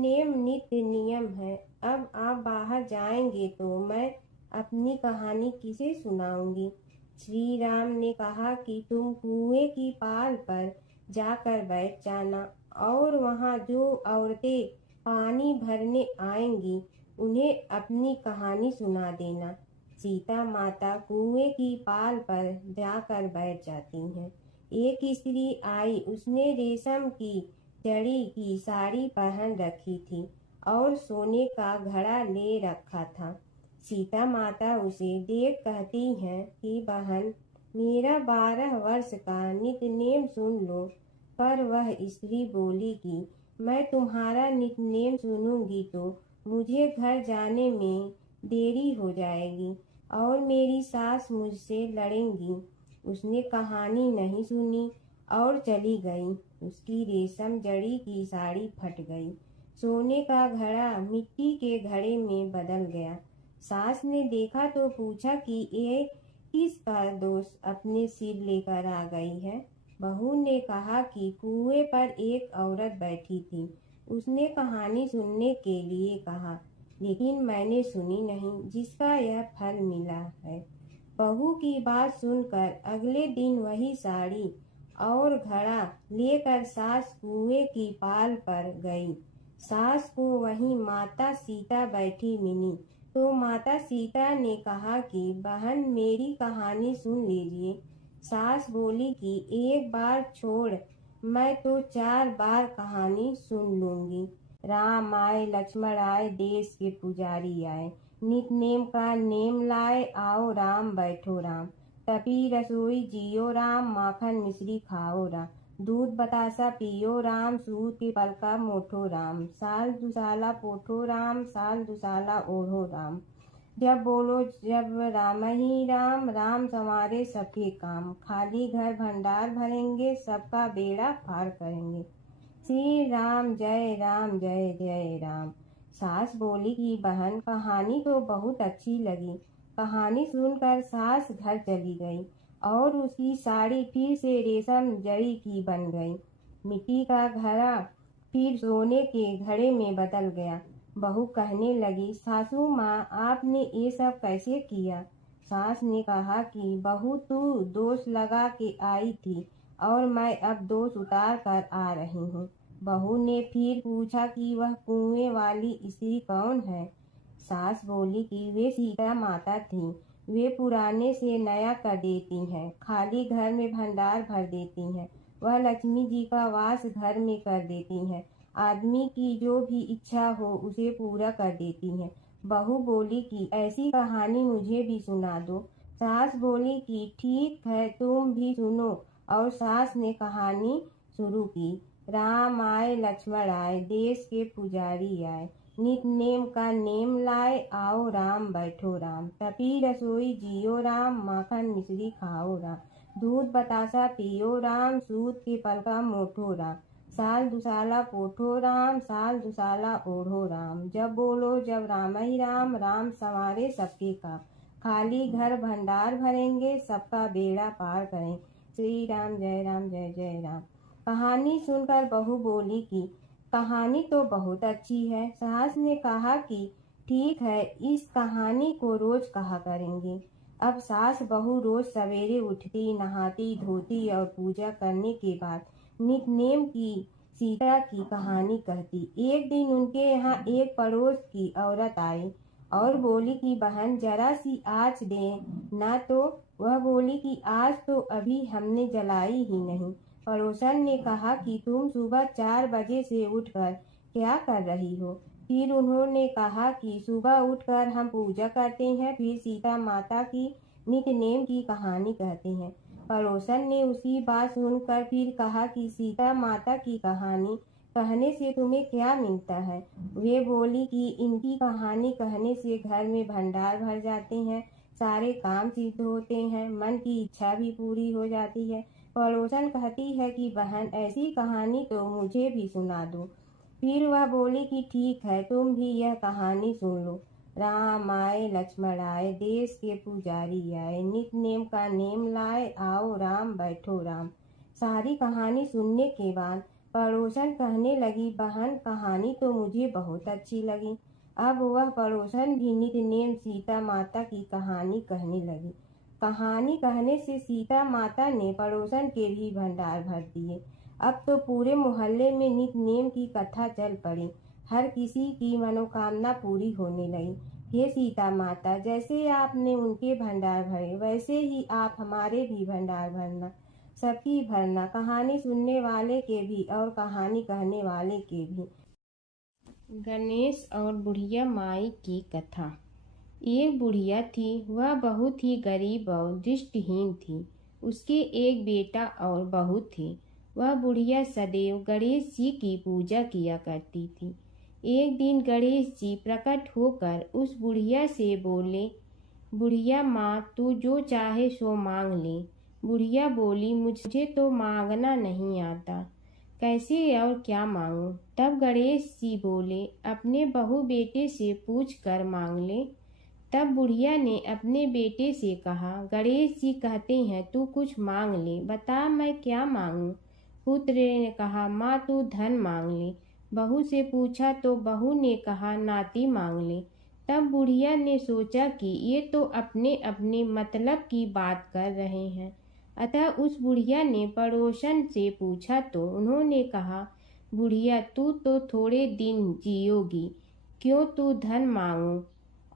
नियम है। अब आप बाहर जाएंगे तो मैं अपनी कहानी किसे सुनाऊंगी। श्री राम ने कहा कि तुम कुएं की पाल पर जाकर बैठ जाना और वहां जो औरतें पानी भरने आएंगी उन्हें अपनी कहानी सुना देना। सीता माता कुएं की पाल पर जाकर बैठ जाती हैं। एक स्त्री आई, उसने रेशम की जड़ी की साड़ी पहन रखी थी और सोने का घड़ा ले रखा था। सीता माता उसे देख कहती हैं कि बहन, मेरा 12 वर्ष का नित्य सुन लो। पर वह स्त्री बोली कि मैं तुम्हारा नित्य सुनूंगी तो मुझे घर जाने में देरी हो जाएगी और मेरी सास मुझसे लड़ेंगी। उसने कहानी नहीं सुनी और चली गई। उसकी रेशम जड़ी की साड़ी फट गई। सोने का घड़ा मिट्टी के घड़े में बदल गया। सास ने देखा तो पूछा कि ये किसका दोष अपने सिर लेकर आ गई है। बहू ने कहा कि कुएं पर एक औरत बैठी थी। उसने कहानी सुनने के लिए कहा, लेकिन मैंने सुनी नहीं, जिसका यह फल मिला है। बहू की बात सुनकर अगले दिन वही साड़ी और घड़ा लेकर सास कुएं की पाल पर गई। सास को वहीं माता सीता बैठी मिली, तो माता सीता ने कहा कि बहन, मेरी कहानी सुन लीजिए। सास बोली कि एक बार छोड़, मैं तो 4 बार कहानी सुन लूंगी। राम आए लक्ष्मण आए, देश के पुजारी आए, नित नेम का नेम लाए, आओ राम बैठो राम। तपी रसोई जियो राम, माखन मिश्री खाओ राम। दूध बतासा पियो राम, सूत के पलका मोठो राम। साल दुसाला पोठो राम, साल दुसाला ओढ़ो राम। जब बोलो जब राम ही राम, राम संवारे सबके काम। खाली घर भंडार भरेंगे, सबका बेड़ा पार करेंगे। श्री राम जय जय राम। सास बोली कि बहन, कहानी तो बहुत अच्छी लगी। कहानी सुनकर सास घर चली गई और उसकी साड़ी फिर से रेशम जड़ी की बन गई। मिट्टी का घड़ा फिर सोने के घड़े में बदल गया। बहू कहने लगी, सासू माँ, आपने ये सब कैसे किया। सास ने कहा कि बहू, तू दोष लगा के आई थी और मैं अब दोष उतार कर आ रही हूँ। बहू ने फिर पूछा कि वह कुएं वाली स्त्री कौन है। सास बोली कि वे सीता माता थी। वे पुराने से नया कर देती हैं, खाली घर में भंडार भर देती हैं। वह लक्ष्मी जी का वास घर में कर देती हैं। आदमी की जो भी इच्छा हो उसे पूरा कर देती हैं। बहू बोली कि ऐसी कहानी मुझे भी सुना दो। सास बोली कि ठीक है, तुम भी सुनो। और सास ने कहानी शुरू की। राम आए लक्ष्मण आए, देश के पुजारी आए, नित नेम का नेम लाए, आओ राम बैठो राम, तपी रसोई जियो राम, माखन मिश्री खाओ राम, दूध बतासा पियो राम, सूत के पलका मोठो राम, साल दुसाला पोठो राम, साल दुसाला ओढ़ो राम, जब बोलो जब राम ही राम, राम संवारे सबके काम, खाली घर भंडार भरेंगे, सबका बेड़ा पार करें, श्री राम जय जय राम। कहानी सुनकर बहू बोली कि कहानी तो बहुत अच्छी है। सास ने कहा कि ठीक है, इस कहानी को रोज कहा करेंगे। अब सास बहू रोज सवेरे उठती, नहाती धोती और पूजा करने के बाद नित्य की सीता की कहानी कहती। एक दिन उनके यहाँ एक पड़ोस की औरत आई और बोली कि बहन जरा सी आँच दे ना। तो वह बोली कि आज तो अभी हमने जलाई ही नहीं। पड़ोसन ने कहा कि तुम सुबह 4 बजे से उठकर क्या कर रही हो? फिर उन्होंने कहा कि सुबह उठकर हम पूजा करते हैं, फिर सीता माता की नित्य नेम की कहानी कहते हैं। पड़ोसन ने उसकी बात सुनकर फिर कहा कि सीता माता की कहानी कहने से तुम्हें क्या मिलता है? वे बोली कि इनकी कहानी कहने से घर में भंडार भर जाते हैं, सारे काम सिद्ध होते हैं, मन की इच्छा भी पूरी हो जाती है। पड़ोसन कहती है कि बहन ऐसी कहानी तो मुझे भी सुना दो। फिर वह बोली कि ठीक है, तुम भी यह कहानी सुन लो। राम आए लक्ष्मण आए, देश के पुजारी आए, नित नेम का नेम लाए, आओ राम बैठो राम। सारी कहानी सुनने के बाद पड़ोसन कहने लगी, बहन कहानी तो मुझे बहुत अच्छी लगी। अब वह पड़ोसन भी नित नेम सीता माता की कहानी कहने लगी। कहानी कहने से सीता माता ने पड़ोसन के भी भंडार भर दिए। अब तो पूरे मोहल्ले में नित नेम की कथा चल पड़ी। हर किसी की मनोकामना पूरी होने लगी। हे सीता माता, जैसे आपने उनके भंडार भरे वैसे ही आप हमारे भी भंडार भरना, सबकी भरना, कहानी सुनने वाले के भी और कहानी कहने वाले के भी। गणेश और बुढ़िया माई की कथा। एक बुढ़िया थी, वह बहुत ही गरीब और दृष्टिहीन थी। उसके एक बेटा और बहू थे। वह बुढ़िया सदैव गणेश जी की पूजा किया करती थी। एक दिन गणेश जी प्रकट होकर उस बुढ़िया से बोले, बुढ़िया माँ, तू जो चाहे सो मांग ले। बुढ़िया बोली, मुझे तो मांगना नहीं आता, कैसे और क्या मांगूं? तब गणेश जी बोले, अपने बहू बेटे से पूछ कर मांग ले। तब बुढ़िया ने अपने बेटे से कहा, गणेश जी कहते हैं तू कुछ मांग ले, बता मैं क्या मांगूं? पुत्र ने कहा, माँ तू धन मांग ले। बहू से पूछा तो बहू ने कहा, नाती मांग ले। तब बुढ़िया ने सोचा कि ये तो अपने अपने मतलब की बात कर रहे हैं। अतः उस बुढ़िया ने पड़ोसन से पूछा तो उन्होंने कहा, बुढ़िया तू तो थोड़े दिन जियोगी, क्यों तू धन मांगो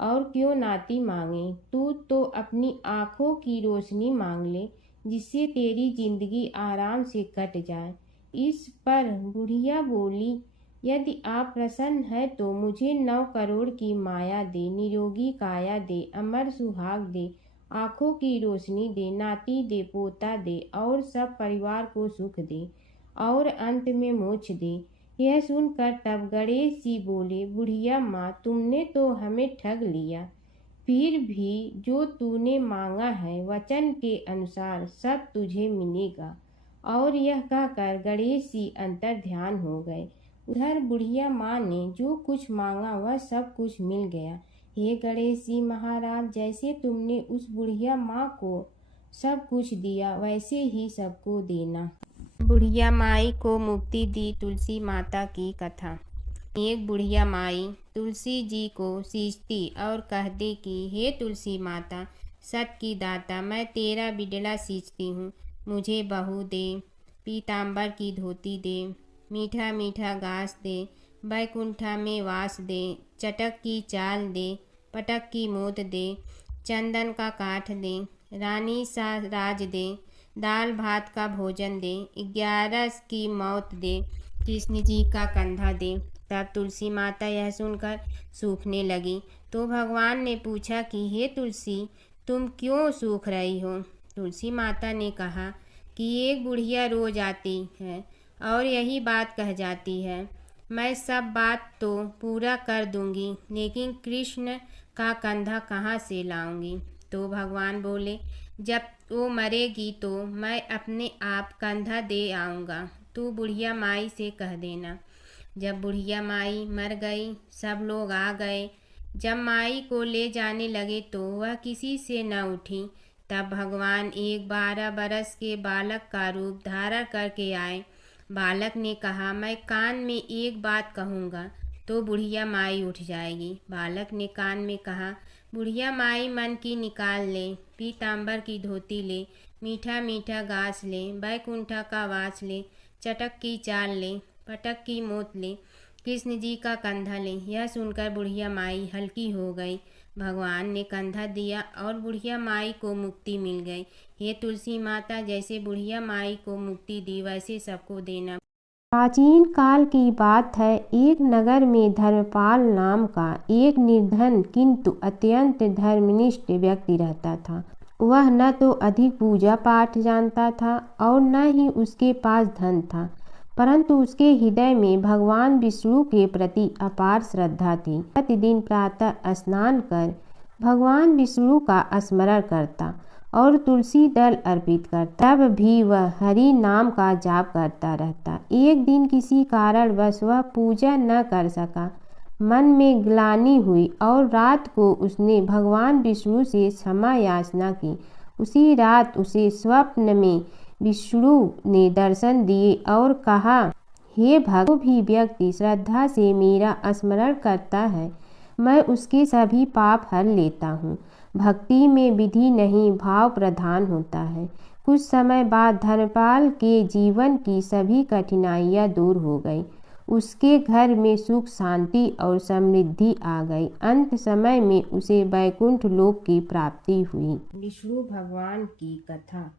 और क्यों नाती मांगे? तू तो अपनी आँखों की रोशनी मांग ले, जिससे तेरी जिंदगी आराम से कट जाए। इस पर बुढ़िया बोली, यदि आप प्रसन्न है तो मुझे 9 करोड़ की माया दे, निरोगी काया दे, अमर सुहाग दे, आँखों की रोशनी दे, नाती दे, पोता दे और सब परिवार को सुख दे और अंत में मोक्ष दे। यह सुनकर तब गणेश जी बोले, बुढ़िया माँ, तुमने तो हमें ठग लिया। फिर भी जो तूने मांगा है वचन के अनुसार सब तुझे मिलेगा। और यह कहकर गणेश जी अंतर ध्यान हो गए। उधर बुढ़िया माँ ने जो कुछ मांगा वह सब कुछ मिल गया। हे गणेश जी महाराज, जैसे तुमने उस बुढ़िया माँ को सब कुछ दिया वैसे ही सबको देना। बुढ़िया माई को मुक्ति दी तुलसी माता की कथा। एक बुढ़िया माई तुलसी जी को सींचती और कहती कि हे तुलसी माता, सत की दाता, मैं तेरा बिडला सींचती हूँ, मुझे बहू दे, पीताम्बर की धोती दे, मीठा मीठा घास दे, बैकुंठा में वास दे, चटक की चाल दे, पटक की मोद दे, चंदन का काठ दे, रानी सा राज दे, दाल भात का भोजन दे, 11 की मौत दे, कृष्ण जी का कंधा दे। तब तुलसी माता यह सुनकर सूखने लगी। तो भगवान ने पूछा कि हे तुलसी, तुम क्यों सूख रही हो? तुलसी माता ने कहा कि एक बुढ़िया रोज आती है और यही बात कह जाती है, मैं सब बात तो पूरा कर दूंगी, लेकिन कृष्ण का कंधा कहाँ से लाऊंगी? तो भगवान बोले, जब वो मरेगी तो मैं अपने आप कंधा दे आऊँगा, तू बुढ़िया माई से कह देना। जब बुढ़िया माई मर गई, सब लोग आ गए। जब माई को ले जाने लगे तो वह किसी से न उठी। तब भगवान एक 12 बरस के बालक का रूप धारण करके आए। बालक ने कहा, मैं कान में एक बात कहूँगा तो बुढ़िया माई उठ जाएगी। बालक ने कान में कहा, बुढ़िया माई मन की निकाल ले, पीताम्बर की धोती ले, मीठा मीठा घास ले, बैकुंठा का वास ले, चटक की चाल ले, पटक की मोत ले, कृष्ण जी का कंधा ले। यह सुनकर बुढ़िया माई हल्की हो गई। भगवान ने कंधा दिया और बुढ़िया माई को मुक्ति मिल गई। हे तुलसी माता, जैसे बुढ़िया माई को मुक्ति दी वैसे सबको देना। प्राचीन काल की बात है। एक नगर में धर्मपाल नाम का एक निर्धन किंतु अत्यंत धर्मनिष्ठ व्यक्ति रहता था। वह न तो अधिक पूजा पाठ जानता था और न ही उसके पास धन था, परंतु उसके हृदय में भगवान विष्णु के प्रति अपार श्रद्धा थी। प्रतिदिन प्रातः स्नान कर भगवान विष्णु का स्मरण करता और तुलसी दल अर्पित करता। तब भी वह हरि नाम का जाप करता रहता। एक दिन किसी कारणवश वह पूजा न कर सका। मन में ग्लानि हुई और रात को उसने भगवान विष्णु से क्षमा याचना की। उसी रात उसे स्वप्न में विष्णु ने दर्शन दिए और कहा, हे भक्त, जो भी व्यक्ति श्रद्धा से मेरा स्मरण करता है, मैं उसके सभी पाप हर लेता हूँ। भक्ति में विधि नहीं, भाव प्रधान होता है। कुछ समय बाद धर्मपाल के जीवन की सभी कठिनाइयाँ दूर हो गई। उसके घर में सुख शांति और समृद्धि आ गई। अंत समय में उसे वैकुंठ लोक की प्राप्ति हुई। विष्णु भगवान की कथा।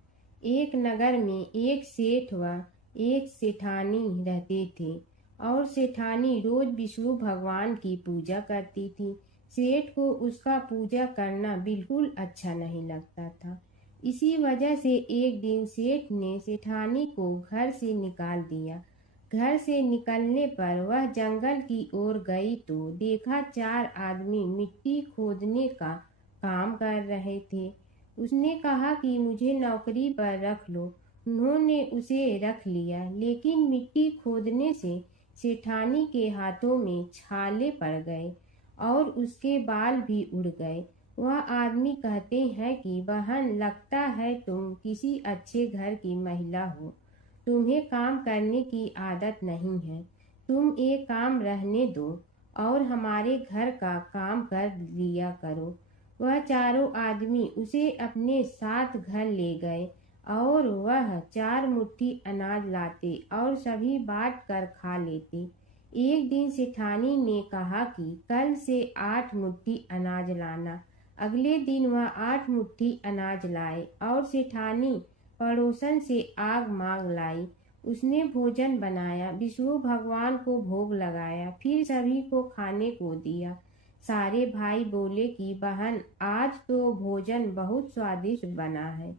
एक नगर में एक सेठ व एक सेठानी रहते थे और सेठानी रोज विष्णु भगवान की पूजा करती थी। सेठ को उसका पूजा करना बिल्कुल अच्छा नहीं लगता था। इसी वजह से एक दिन सेठ ने सेठानी को घर से निकाल दिया। घर से निकलने पर वह जंगल की ओर गई तो देखा 4 आदमी मिट्टी खोदने का काम कर रहे थे। उसने कहा कि मुझे नौकरी पर रख लो। उन्होंने उसे रख लिया, लेकिन मिट्टी खोदने से सेठानी के हाथों में छाले पड़ गए और उसके बाल भी उड़ गए। वह आदमी कहते हैं कि बहन, लगता है तुम किसी अच्छे घर की महिला हो। तुम्हें काम करने की आदत नहीं है। तुम एक काम रहने दो और हमारे घर का काम कर लिया करो। वह चारों आदमी उसे अपने साथ घर ले गए और वह 4 मुट्ठी अनाज लाते और सभी बांट कर खा लेते। एक दिन सेठानी ने कहा कि कल से 8 मुट्ठी अनाज लाना। अगले दिन वह 8 मुट्ठी अनाज लाए और सेठानी पड़ोसन से आग मांग लाई। उसने भोजन बनाया, विष्णु भगवान को भोग लगाया, फिर सभी को खाने को दिया। सारे भाई बोले कि बहन, आज तो भोजन बहुत स्वादिष्ट बना है।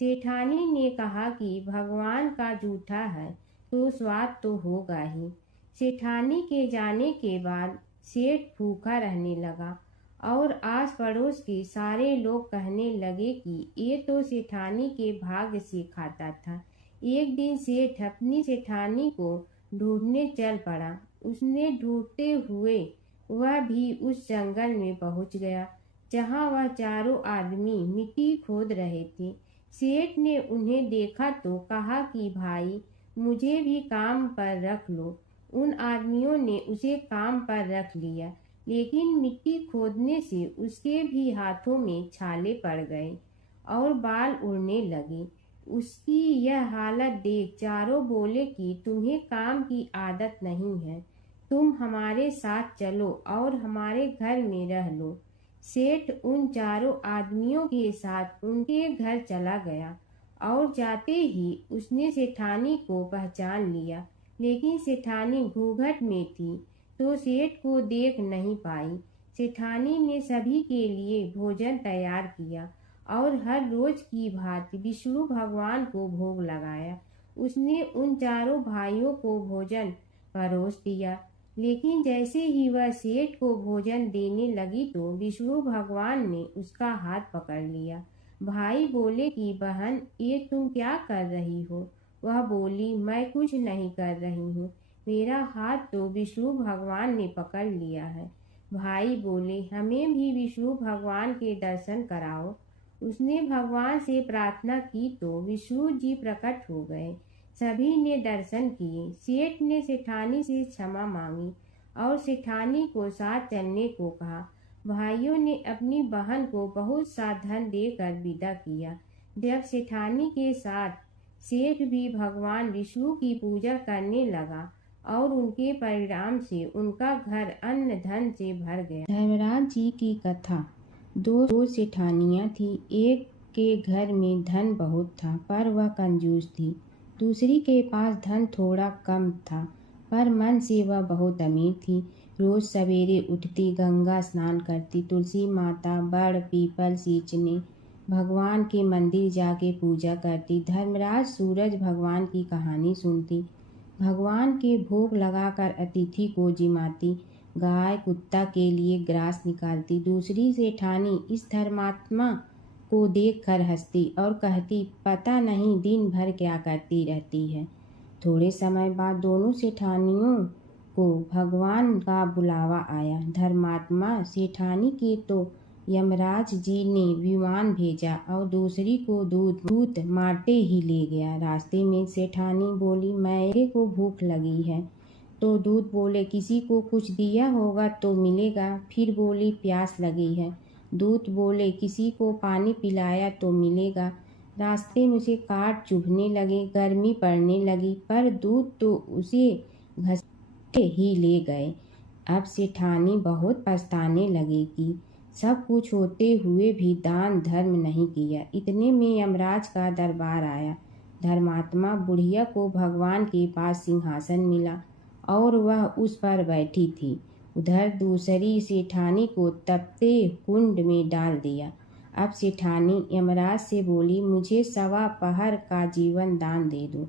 सेठानी ने कहा कि भगवान का जूठा है तो स्वाद तो होगा ही। सेठानी के जाने के बाद सेठ भूखा रहने लगा और आस पड़ोस के सारे लोग कहने लगे कि ये तो सेठानी के भाग्य से खाता था। एक दिन सेठ अपनी सेठानी को ढूंढने चल पड़ा। उसने ढूंढते हुए वह भी उस जंगल में पहुंच गया जहां वह चारों आदमी मिट्टी खोद रहे थे। सेठ ने उन्हें देखा तो कहा कि भाई, मुझे भी काम पर रख लो। उन आदमियों ने उसे काम पर रख लिया, लेकिन मिट्टी खोदने से उसके भी हाथों में छाले पड़ गए और बाल उड़ने लगे। उसकी यह हालत देख चारों बोले कि तुम्हें काम की आदत नहीं है, तुम हमारे साथ चलो और हमारे घर में रह लो। सेठ उन चारों आदमियों के साथ उनके घर चला गया और जाते ही उसने सेठानी को पहचान लिया, लेकिन सेठानी घूंघट में थी तो सेठ को देख नहीं पाई। सेठानी ने सभी के लिए भोजन तैयार किया और हर रोज की भांति विष्णु भगवान को भोग लगाया। उसने उन चारों भाइयों को भोजन परोस दिया, लेकिन जैसे ही वह सेठ को भोजन देने लगी तो विष्णु भगवान ने उसका हाथ पकड़ लिया। भाई बोले कि बहन, ये तुम क्या कर रही हो? वह बोली, मैं कुछ नहीं कर रही हूँ, मेरा हाथ तो विष्णु भगवान ने पकड़ लिया है। भाई बोले, हमें भी विष्णु भगवान के दर्शन कराओ। उसने भगवान से प्रार्थना की तो विष्णु जी प्रकट हो गए। सभी ने दर्शन किए। सेठ ने सेठानी से क्षमा मांगी और सेठानी को साथ चलने को कहा। भाइयों ने अपनी बहन को बहुत सा धन देकर विदा किया। जब सेठानी के साथ सेठ भी भगवान विष्णु की पूजा करने लगा और उनके परिणाम से उनका घर अन्न धन से भर गया। धर्मराज जी की कथा। दो सेठानियाँ थी। एक के घर में धन बहुत था पर वह कंजूस थी। दूसरी के पास धन थोड़ा कम था पर मन से वह बहुत अमीर थी। रोज सवेरे उठती, गंगा स्नान करती, तुलसी माता, बड़ पीपल सींचने, भगवान के मंदिर जाके पूजा करती। धर्मराज सूरज भगवान की कहानी सुनती, भगवान के भोग लगाकर अतिथि को जिमाती, गाय कुत्ता के लिए ग्रास निकालती। दूसरी सेठानी इस धर्मात्मा को देखकर हंसती और कहती, पता नहीं दिन भर क्या करती रहती है। थोड़े समय बाद दोनों सेठानियों को भगवान का बुलावा आया। धर्मात्मा सेठानी के तो यमराज जी ने विमान भेजा और दूसरी को दूत मारते ही ले गया। रास्ते में सेठानी बोली, मेरे को भूख लगी है। तो दूत बोले, किसी को कुछ दिया होगा तो मिलेगा। फिर बोली, प्यास लगी है। दूत बोले, किसी को पानी पिलाया तो मिलेगा। रास्ते में उसे काट चुभने लगे, गर्मी पड़ने लगी, पर दूत तो उसे घसीटे ही ले गए। अब सेठानी बहुत पछताने लगी कि सब कुछ होते हुए भी दान धर्म नहीं किया। इतने में यमराज का दरबार आया। धर्मात्मा बुढ़िया को भगवान के पास सिंहासन मिला और वह उस पर बैठी थी। उधर दूसरी सेठानी को तपते कुंड में डाल दिया। अब सेठानी यमराज से बोली, मुझे 1.25 पहर का जीवन दान दे दो,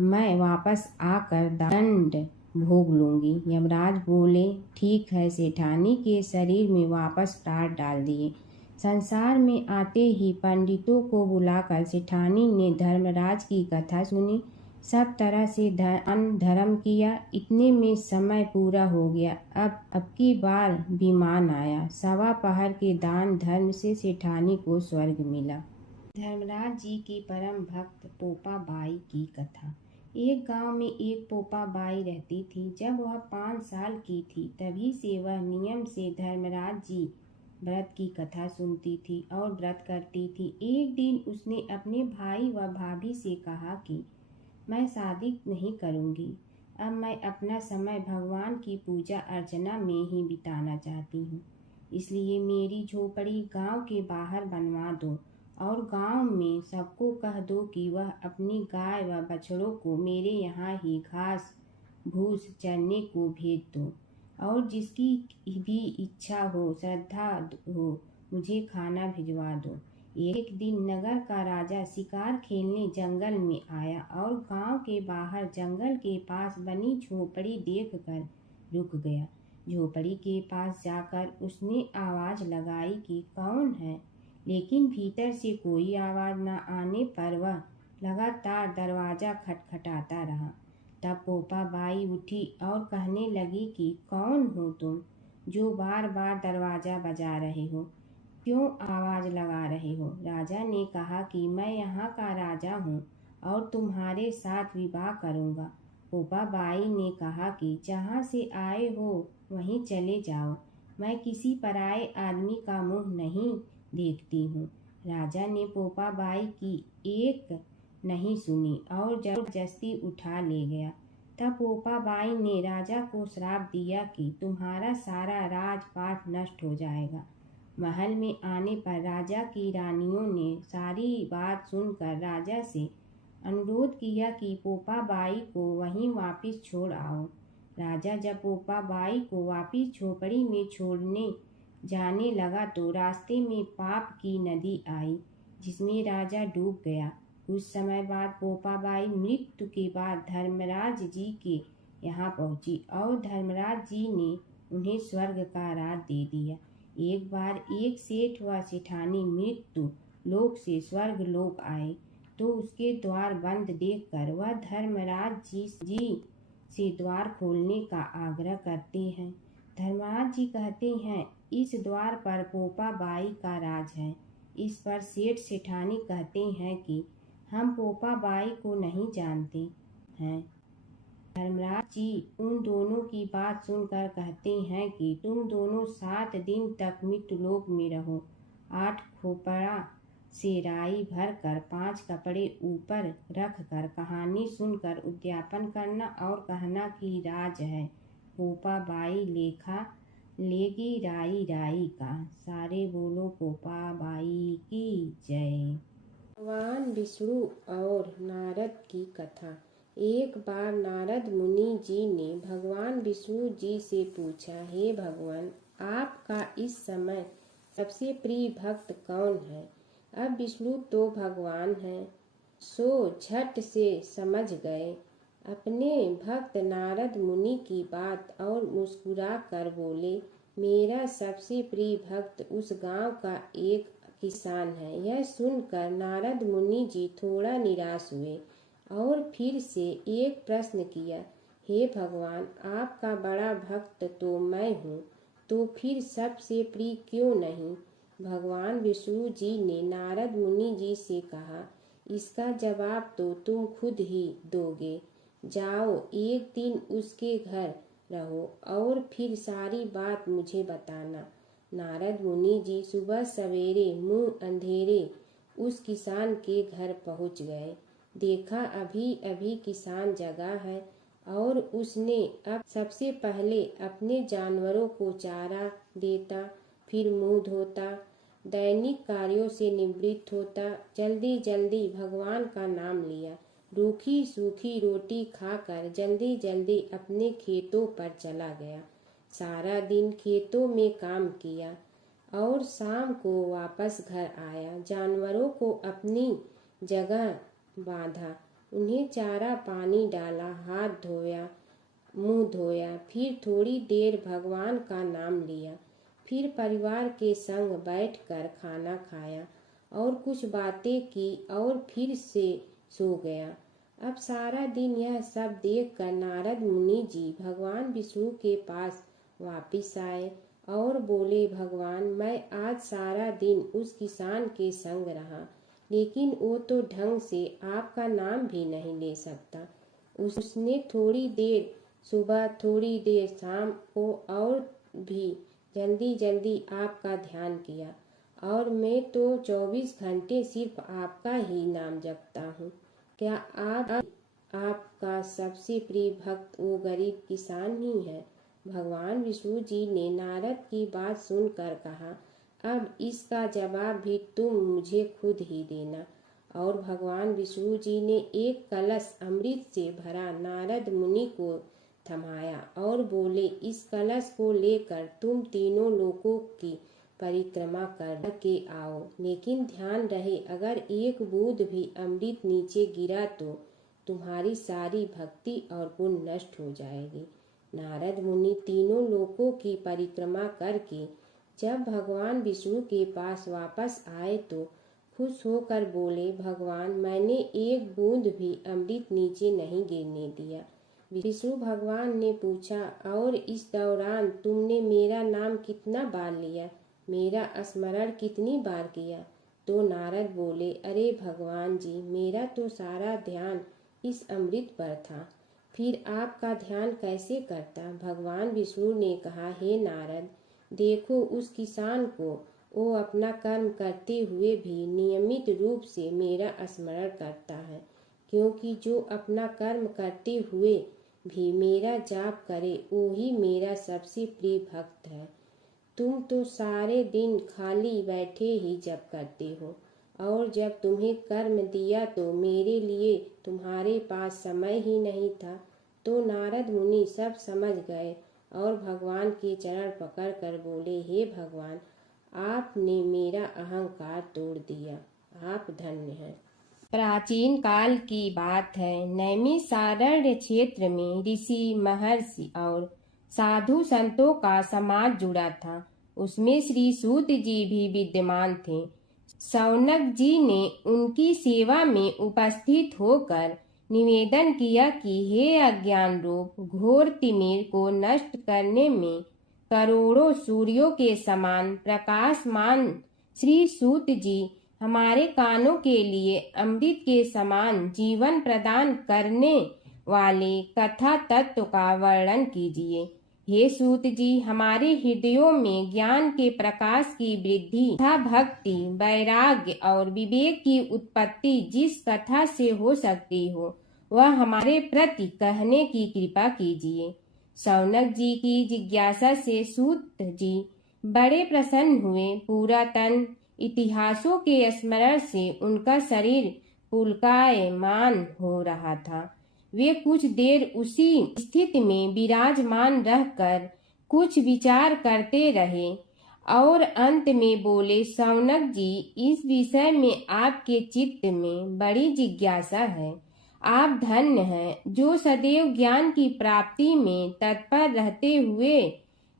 मैं वापस आकर दंड भोग लूंगी। यमराज बोले, ठीक है। सेठानी के शरीर में वापस प्राण डाल दिए। संसार में आते ही पंडितों को बुलाकर सेठानी ने धर्मराज की कथा सुनी, सब तरह से दान धर्म किया। इतने में समय पूरा हो गया। अब की बार विमान आया। 1.25 पहर के दान धर्म से सेठानी को स्वर्ग मिला। धर्मराज जी की परम भक्त पोपा बाई की कथा। एक गांव में एक पोपा बाई रहती थी। जब वह 5 साल की थी तभी से वह नियम से धर्मराज जी व्रत की कथा सुनती थी और व्रत करती थी। एक दिन उसने अपने भाई व भाभी से कहा कि मैं शादी नहीं करूंगी, अब मैं अपना समय भगवान की पूजा अर्चना में ही बिताना चाहती हूँ। इसलिए मेरी झोपड़ी गांव के बाहर बनवा दो और गांव में सबको कह दो कि वह अपनी गाय व बछड़ों को मेरे यहाँ ही घास भूस चरने को भेज दो और जिसकी भी इच्छा हो, श्रद्धा हो, मुझे खाना भिजवा दो। एक दिन नगर का राजा शिकार खेलने जंगल में आया और गांव के बाहर जंगल के पास बनी झोपड़ी देखकर रुक गया। झोपड़ी के पास जाकर उसने आवाज लगाई कि कौन है, लेकिन भीतर से कोई आवाज न आने पर वह लगातार दरवाजा खटखटाता रहा। तब पोपा बाई उठी और कहने लगी कि कौन हो तुम जो बार बार दरवाजा बजा रहे हो, क्यों आवाज लगा रहे हो? राजा ने कहा कि मैं यहाँ का राजा हूँ और तुम्हारे साथ विवाह करूँगा। पोपा बाई ने कहा कि जहाँ से आए हो वहीं चले जाओ, मैं किसी पराये आदमी का मुंह नहीं देखती हूँ। राजा ने पोपा बाई की एक नहीं सुनी और जबरदस्ती उठा ले गया। तब पोपा बाई ने राजा को श्राप दिया कि तुम्हारा सारा राजपाट नष्ट हो जाएगा, महल में आने पर राजा की रानियों ने सारी बात सुनकर राजा से अनुरोध किया कि पोपा बाई को वहीं वापस छोड़ आओ। राजा जब पोपा बाई को वापस झोपड़ी में छोड़ने जाने लगा तो रास्ते में पाप की नदी आई, जिसमें राजा डूब गया। कुछ समय बाद पोपा बाई मृत्यु के बाद धर्मराज जी के यहाँ पहुंची और धर्मराज जी ने उन्हें स्वर्ग का राज दे दिया। एक बार एक सेठ व सेठानी मृत्यु लोक से स्वर्ग लोक आए तो उसके द्वार बंद देखकर वह धर्मराज जी से द्वार खोलने का आग्रह करते हैं। धर्मराज जी कहते हैं, इस द्वार पर पोपा बाई का राज है। इस पर सेठ सेठानी कहते हैं कि हम पोपा बाई को नहीं जानते हैं। धर्मराज जी उन दोनों की बात सुनकर कहते हैं कि तुम दोनों 7 दिन तक मृत्युलोक में रहो। 8 खोपड़ा से राई भरकर 5 कपड़े ऊपर रखकर कहानी सुनकर उद्यापन करना और कहना कि राज है पोपा बाई लेखा लेगी राई राई का। सारे बोलो पोपा बाई की जय। भगवान विष्णु और नारद की कथा। एक बार नारद मुनि जी ने भगवान विष्णु जी से पूछा, हे भगवान, आपका इस समय सबसे प्रिय भक्त कौन है? अब विष्णु तो भगवान हैं, सो झट से समझ गए अपने भक्त नारद मुनि की बात और मुस्कुरा कर बोले, मेरा सबसे प्रिय भक्त उस गांव का एक किसान है। यह सुनकर नारद मुनि जी थोड़ा निराश हुए और फिर से एक प्रश्न किया, हे भगवान, आपका बड़ा भक्त तो मैं हूँ, तो फिर सबसे प्रिय क्यों नहीं? भगवान विष्णु जी ने नारद मुनि जी से कहा, इसका जवाब तो तुम खुद ही दोगे। जाओ एक दिन उसके घर रहो और फिर सारी बात मुझे बताना। नारद मुनि जी सुबह सवेरे मुंह अंधेरे उस किसान के घर पहुंच गए। देखा अभी अभी किसान जगा है और उसने अब सबसे पहले अपने जानवरों को चारा देता, फिर मुंह धोता, दैनिक कार्यों से निवृत्त होता, जल्दी जल्दी भगवान का नाम लिया, रूखी सूखी रोटी खाकर जल्दी जल्दी अपने खेतों पर चला गया। सारा दिन खेतों में काम किया और शाम को वापस घर आया। जानवरों को अपनी जगह बांधा, उन्हें चारा पानी डाला, हाथ धोया, मुंह धोया, फिर थोड़ी देर भगवान का नाम लिया, फिर परिवार के संग बैठकर खाना खाया और कुछ बातें की और फिर से सो गया। अब सारा दिन यह सब देखकर नारद मुनि जी भगवान विष्णु के पास वापिस आए और बोले, भगवान, मैं आज सारा दिन उस किसान के संग रहा, लेकिन वो तो ढंग से आपका नाम भी नहीं ले सकता। उसने थोड़ी देर सुबह, थोड़ी देर शाम को और भी जल्दी जल्दी आपका ध्यान किया और मैं तो 24 घंटे सिर्फ आपका ही नाम जपता हूँ। क्या आपका सबसे प्रिय भक्त वो गरीब किसान ही है? भगवान विष्णु जी ने नारद की बात सुनकर कहा, अब इसका जवाब भी तुम मुझे खुद ही देना। और भगवान विष्णु जी ने एक कलश अमृत से भरा नारद मुनि को थमाया और बोले, इस कलश को लेकर तुम तीनों लोकों की परिक्रमा करके आओ, लेकिन ध्यान रहे अगर एक बूंद भी अमृत नीचे गिरा तो तुम्हारी सारी भक्ति और गुण नष्ट हो जाएगी। नारद मुनि तीनों लोकों की परिक्रमा करके जब भगवान विष्णु के पास वापस आए तो खुश होकर बोले, भगवान, मैंने एक बूंद भी अमृत नीचे नहीं गिरने दिया। विष्णु भगवान ने पूछा, और इस दौरान तुमने मेरा नाम कितना बार लिया, मेरा स्मरण कितनी बार किया? तो नारद बोले, अरे भगवान जी, मेरा तो सारा ध्यान इस अमृत पर था, फिर आपका ध्यान कैसे करता? भगवान विष्णु ने कहा, हे नारद, देखो उस किसान को, वो अपना कर्म करते हुए भी नियमित रूप से मेरा स्मरण करता है, क्योंकि जो अपना कर्म करते हुए भी मेरा जाप करे वो ही मेरा सबसे प्रिय भक्त है। तुम तो सारे दिन खाली बैठे ही जप करते हो, और जब तुम्हें कर्म दिया तो मेरे लिए तुम्हारे पास समय ही नहीं था। तो नारद मुनि सब समझ गए और भगवान के चरण पकड़ कर बोले, हे भगवान, आपने मेरा अहंकार तोड़ दिया, आप धन्य हैं। प्राचीन काल की बात है। नैमिषारण्य क्षेत्र में ऋषि, महर्षि और साधु संतों का समाज जुड़ा था। उसमें श्री सूत जी भी विद्यमान थे। शौनक जी ने उनकी सेवा में उपस्थित होकर निवेदन किया कि हे अज्ञान रूप घोर तिमिर को नष्ट करने में करोड़ों सूर्यों के समान प्रकाशमान श्री सूत जी हमारे कानों के लिए अमृत के समान जीवन प्रदान करने वाले कथा तत्व का वर्णन कीजिए। हे सूत जी, हमारे हृदयों में ज्ञान के प्रकाश की वृद्धि तथा भक्ति, वैराग्य और विवेक की उत्पत्ति जिस कथा से हो सकती हो, वह हमारे प्रति कहने की कृपा कीजिए। शौनक जी की जिज्ञासा से सूत जी बड़े प्रसन्न हुए। पूरा तन इतिहासों के स्मरण से उनका शरीर पुलकायमान हो रहा था। वे कुछ देर उसी स्थिति में विराजमान रहकर कुछ विचार करते रहे और अंत में बोले, शौनक जी, इस विषय में आपके चित्त में बड़ी जिज्ञासा है। आप धन्य हैं जो सदैव ज्ञान की प्राप्ति में तत्पर रहते हुए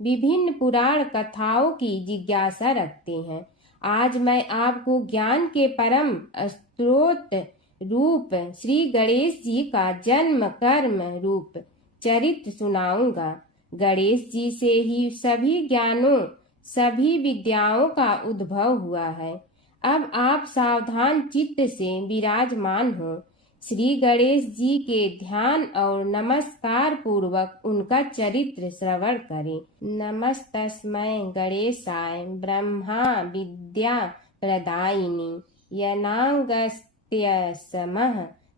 विभिन्न पुराण कथाओं की जिज्ञासा रखते हैं। आज मैं आपको ज्ञान के परम स्रोत रूप श्री गणेश जी का जन्म कर्म रूप चरित्र सुनाऊंगा। गणेश जी से ही सभी ज्ञानों, सभी विद्याओं का उद्भव हुआ है। अब आप सावधान चित्त से विराजमान हो। श्री गणेश जी के ध्यान और नमस्कार पूर्वक उनका चरित्र श्रवण करें। नमस्तस्मै गणेशाय ब्रह्मा विद्या प्रदायिनी यनागस्त्यसमः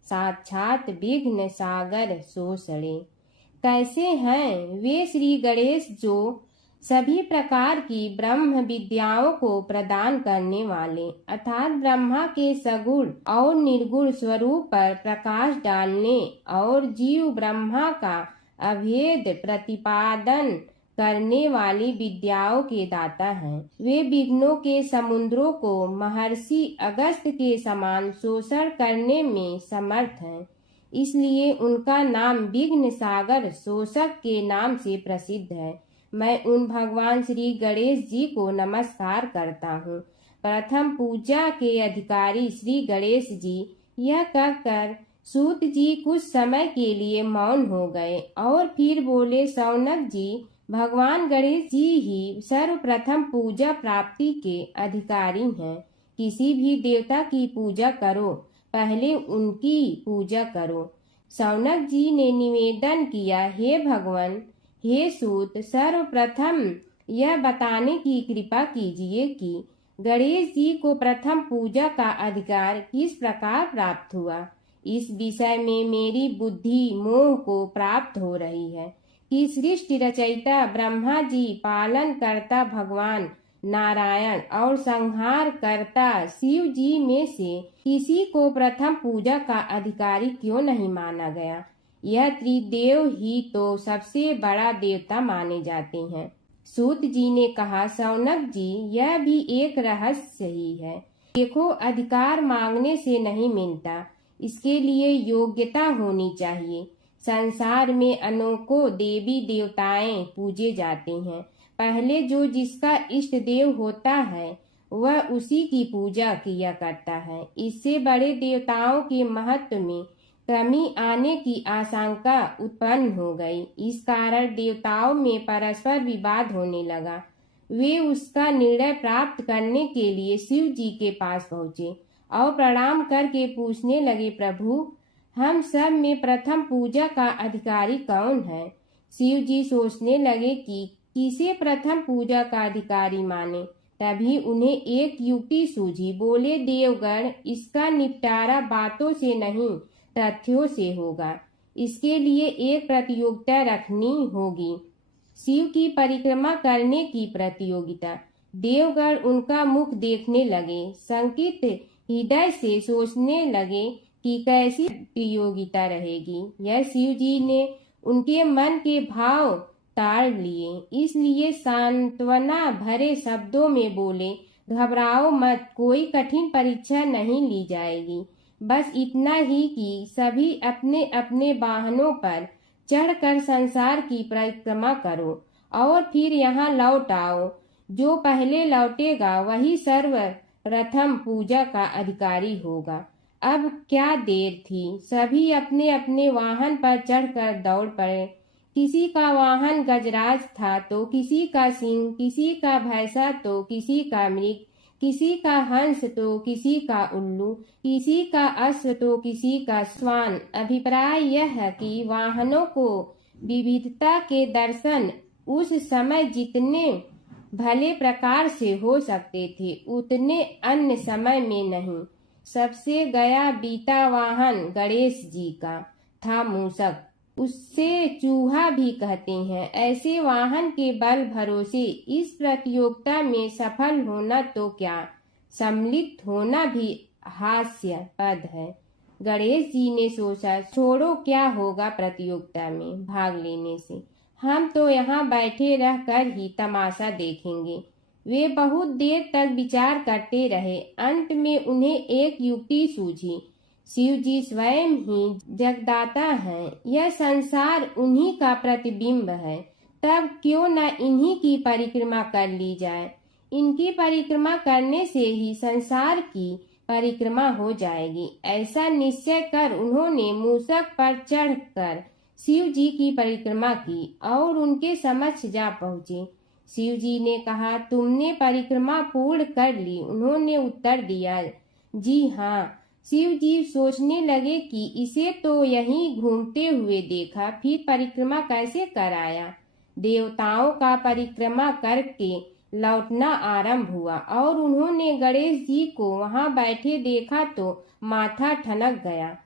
साक्षात विघ्न सागर सोषणे। कैसे हैं वे श्री गणेश जो सभी प्रकार की ब्रह्म विद्याओं को प्रदान करने वाले, अर्थात ब्रह्मा के सगुण और निर्गुण स्वरूप पर प्रकाश डालने और जीव ब्रह्मा का अभेद प्रतिपादन करने वाली विद्याओं के दाता हैं। वे विघ्नों के समुद्रों को महर्षि अगस्त्य के समान शोषण करने में समर्थ हैं। इसलिए उनका नाम विघ्न सागर शोषक के नाम से प्रसिद्ध है। मैं उन भगवान श्री गणेश जी को नमस्कार करता हूँ। प्रथम पूजा के अधिकारी श्री गणेश जी, यह कहकर सूत जी कुछ समय के लिए मौन हो गए और फिर बोले, शौनक जी, भगवान गणेश जी ही सर्वप्रथम पूजा प्राप्ति के अधिकारी हैं। किसी भी देवता की पूजा करो, पहले उनकी पूजा करो। शौनक जी ने निवेदन किया, हे भगवान, हे सूत, सर्वप्रथम यह बताने की कृपा कीजिए कि गणेश जी को प्रथम पूजा का अधिकार किस प्रकार प्राप्त हुआ। इस विषय में मेरी बुद्धि मोह को प्राप्त हो रही है कि सृष्टि रचयिता ब्रह्मा जी, पालन करता भगवान नारायण और संहार करता शिव जी में से किसी को प्रथम पूजा का अधिकारी क्यों नहीं माना गया। यह त्रिदेव ही तो सबसे बड़ा देवता माने जाते हैं। सूत जी ने कहा, शौनक जी, यह भी एक रहस्य ही है। देखो, अधिकार मांगने से नहीं मिलता, इसके लिए योग्यता होनी चाहिए। संसार में अनेकों देवी देवताएं पूजे जाते हैं। पहले जो जिसका इष्ट देव होता है वह उसी की पूजा किया करता है। इससे बड़े देवताओं के महत्व में कमी आने की आशंका उत्पन्न हो गई। इस कारण देवताओं में परस्पर विवाद होने लगा। वे उसका निर्णय प्राप्त करने के लिए शिव जी के पास पहुँचे और प्रणाम करके पूछने लगे, प्रभु, हम सब में प्रथम पूजा का अधिकारी कौन है। शिव जी सोचने लगे कि किसे प्रथम पूजा का अधिकारी माने। तभी उन्हें एक युक्ति सूझी। बोले, देवगण, इसका निपटारा बातों से नहीं तथ्यों से होगा। इसके लिए एक प्रतियोगिता रखनी होगी। शिव की परिक्रमा करने की प्रतियोगिता। देवगण उनका मुख देखने लगे, शंकित हृदय से सोचने लगे कि कैसी प्रतियोगिता रहेगी। यह शिव जी ने उनके मन के भाव ताड़ लिए, इसलिए सांत्वना भरे शब्दों में बोले, घबराओ मत, कोई कठिन परीक्षा नहीं ली जाएगी। बस इतना ही कि सभी अपने अपने वाहनों पर चढ़कर संसार की परिक्रमा करो और फिर यहाँ लौट आओ। जो पहले लौटेगा वही सर्वप्रथम पूजा का अधिकारी होगा। अब क्या देर थी, सभी अपने अपने वाहन पर चढ़कर दौड़ पड़े। किसी का वाहन गजराज था तो किसी का सिंह, किसी का भैंसा तो किसी का मृग, किसी का हंस तो किसी का उल्लू, किसी का अश्व तो किसी का श्वान। अभिप्राय यह है कि वाहनों को विविधता के दर्शन उस समय जितने भले प्रकार से हो सकते थे उतने अन्य समय में नहीं। सबसे गया बीता वाहन गणेश जी का था मूषक, उससे चूहा भी कहते हैं। ऐसे वाहन के बल भरोसे इस प्रतियोगिता में सफल होना तो क्या, सम्मिलित होना भी हास्यास्पद है। गणेश जी ने सोचा, छोड़ो, क्या होगा प्रतियोगिता में भाग लेने से, हम तो यहाँ बैठे रहकर ही तमाशा देखेंगे। वे बहुत देर तक विचार करते रहे। अंत में उन्हें एक युक्ति सूझी। शिव जी स्वयं ही जगदाता हैं, यह संसार उन्हीं का प्रतिबिंब है, तब क्यों न इन्हीं की परिक्रमा कर ली जाए। इनकी परिक्रमा करने से ही संसार की परिक्रमा हो जाएगी। ऐसा निश्चय कर उन्होंने मूषक पर चढ़कर शिव जी की परिक्रमा की और उनके समक्ष जा पहुँचे। शिव जी ने कहा, तुमने परिक्रमा पूर्ण कर ली? उन्होंने उत्तर दिया, जी हाँ। शिव जी सोचने लगे कि इसे तो यहीं घूमते हुए देखा, फिर परिक्रमा कैसे कर आया। देवताओं का परिक्रमा करके लौटना आरंभ हुआ और उन्होंने गणेश जी को वहां बैठे देखा तो माथा ठनक गया।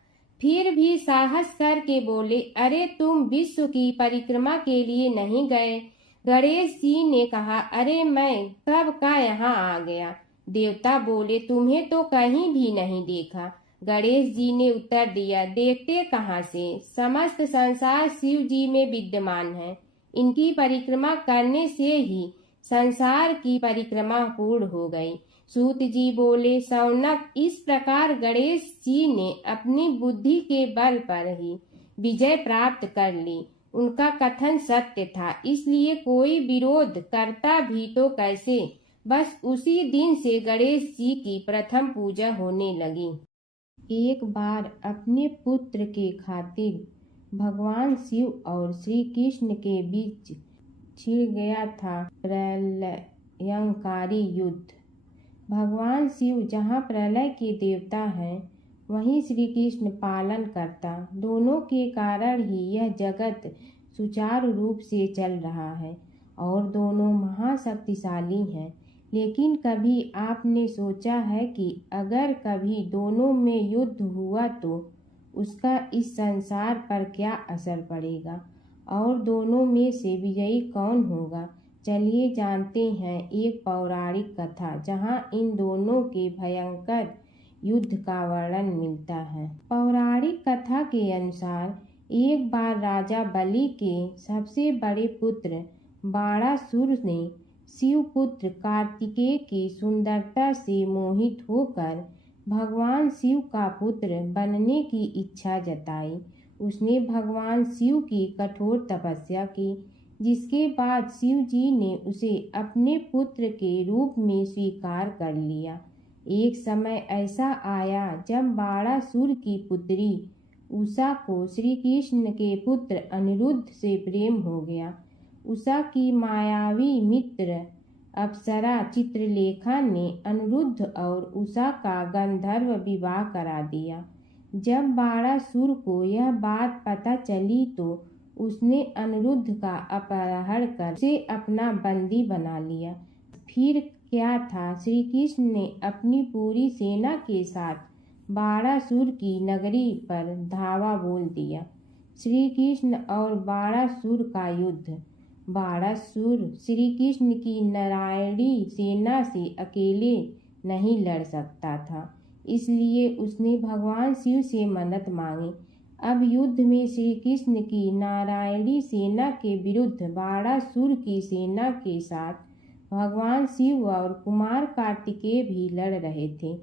फिर भी साहस करके बोले, अरे तुम विश्व की परिक्रमा के लिए नहीं गए? गणेश जी ने कहा, अरे मैं कब का यहाँ आ गया। देवता बोले, तुम्हें तो कहीं भी नहीं देखा। गणेश जी ने उत्तर दिया, देखते कहाँ से, समस्त संसार शिव जी में विद्यमान है। इनकी परिक्रमा करने से ही संसार की परिक्रमा पूर्ण हो गई। सूत जी बोले, शौनक, इस प्रकार गणेश जी ने अपनी बुद्धि के बल पर ही विजय प्राप्त कर ली। उनका कथन सत्य था, इसलिए कोई विरोध करता भी तो कैसे। बस उसी दिन से गणेश जी की प्रथम पूजा होने लगी। एक बार अपने पुत्र के खातिर भगवान शिव और श्री कृष्ण के बीच छिड़ गया था प्रलयंकारी युद्ध। भगवान शिव जहाँ प्रलय के देवता हैं, वहीं श्री कृष्ण पालन करता। दोनों के कारण ही यह जगत सुचारू रूप से चल रहा है और दोनों महाशक्तिशाली हैं। लेकिन कभी आपने सोचा है कि अगर कभी दोनों में युद्ध हुआ तो उसका इस संसार पर क्या असर पड़ेगा और दोनों में से विजयी कौन होगा? चलिए जानते हैं एक पौराणिक कथा जहां इन दोनों के भयंकर युद्ध का वर्णन मिलता है। पौराणिक कथा के अनुसार एक बार राजा बलि के सबसे बड़े पुत्र बाणासुर ने शिवपुत्र कार्तिकेय की सुंदरता से मोहित होकर भगवान शिव का पुत्र बनने की इच्छा जताई। उसने भगवान शिव की कठोर तपस्या की, जिसके बाद शिव जी ने उसे अपने पुत्र के रूप में स्वीकार कर लिया। एक समय ऐसा आया जब बाणासुर की पुत्री उषा को श्री कृष्ण के पुत्र अनिरुद्ध से प्रेम हो गया। उषा की मायावी मित्र अप्सरा चित्रलेखा ने अनिरुद्ध और उषा का गंधर्व विवाह करा दिया। जब बाणासुर को यह बात पता चली तो उसने अनिरुद्ध का अपहरण कर उसे अपना बंदी बना लिया। फिर क्या था, श्री कृष्ण ने अपनी पूरी सेना के साथ बाणासुर की नगरी पर धावा बोल दिया। श्री कृष्ण और बाणासुर का युद्ध। बाणासुर श्री कृष्ण की नारायणी सेना से अकेले नहीं लड़ सकता था, इसलिए उसने भगवान शिव से मदद मांगी। अब युद्ध में श्री कृष्ण की नारायणी सेना के विरुद्ध बाणासुर की सेना के साथ भगवान शिव और कुमार कार्तिकेय भी लड़ रहे थे।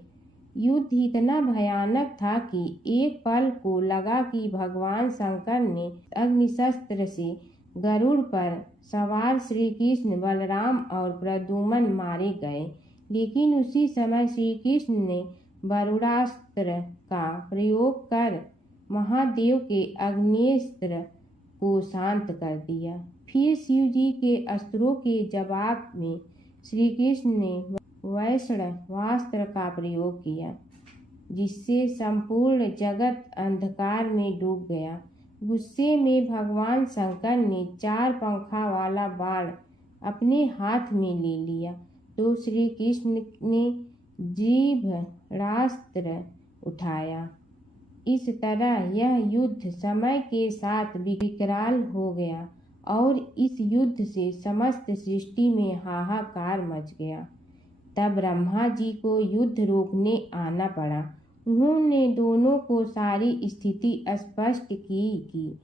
युद्ध इतना भयानक था कि एक पल को लगा कि भगवान शंकर ने अग्निशस्त्र से गरुड़ पर सवार श्री कृष्ण, बलराम और प्रद्युम्न मारे गए, लेकिन उसी समय श्री कृष्ण ने वरुणास्त्र का प्रयोग कर महादेव के अग्नेस्त्र को शांत कर दिया। फिर शिव जी के अस्त्रों के जवाब में श्री कृष्ण ने वैष्णवास्त्र का प्रयोग किया, जिससे संपूर्ण जगत अंधकार में डूब गया। गुस्से में भगवान शंकर ने 4 पंखा वाला बाण अपने हाथ में ले लिया, तो श्री कृष्ण ने जीभरास्त्र उठाया। इस तरह यह युद्ध समय के साथ विकराल हो गया और इस युद्ध से समस्त सृष्टि में हाहाकार मच गया। तब ब्रह्मा जी को युद्ध रोकने आना पड़ा। उन्होंने दोनों को सारी स्थिति स्पष्ट की कि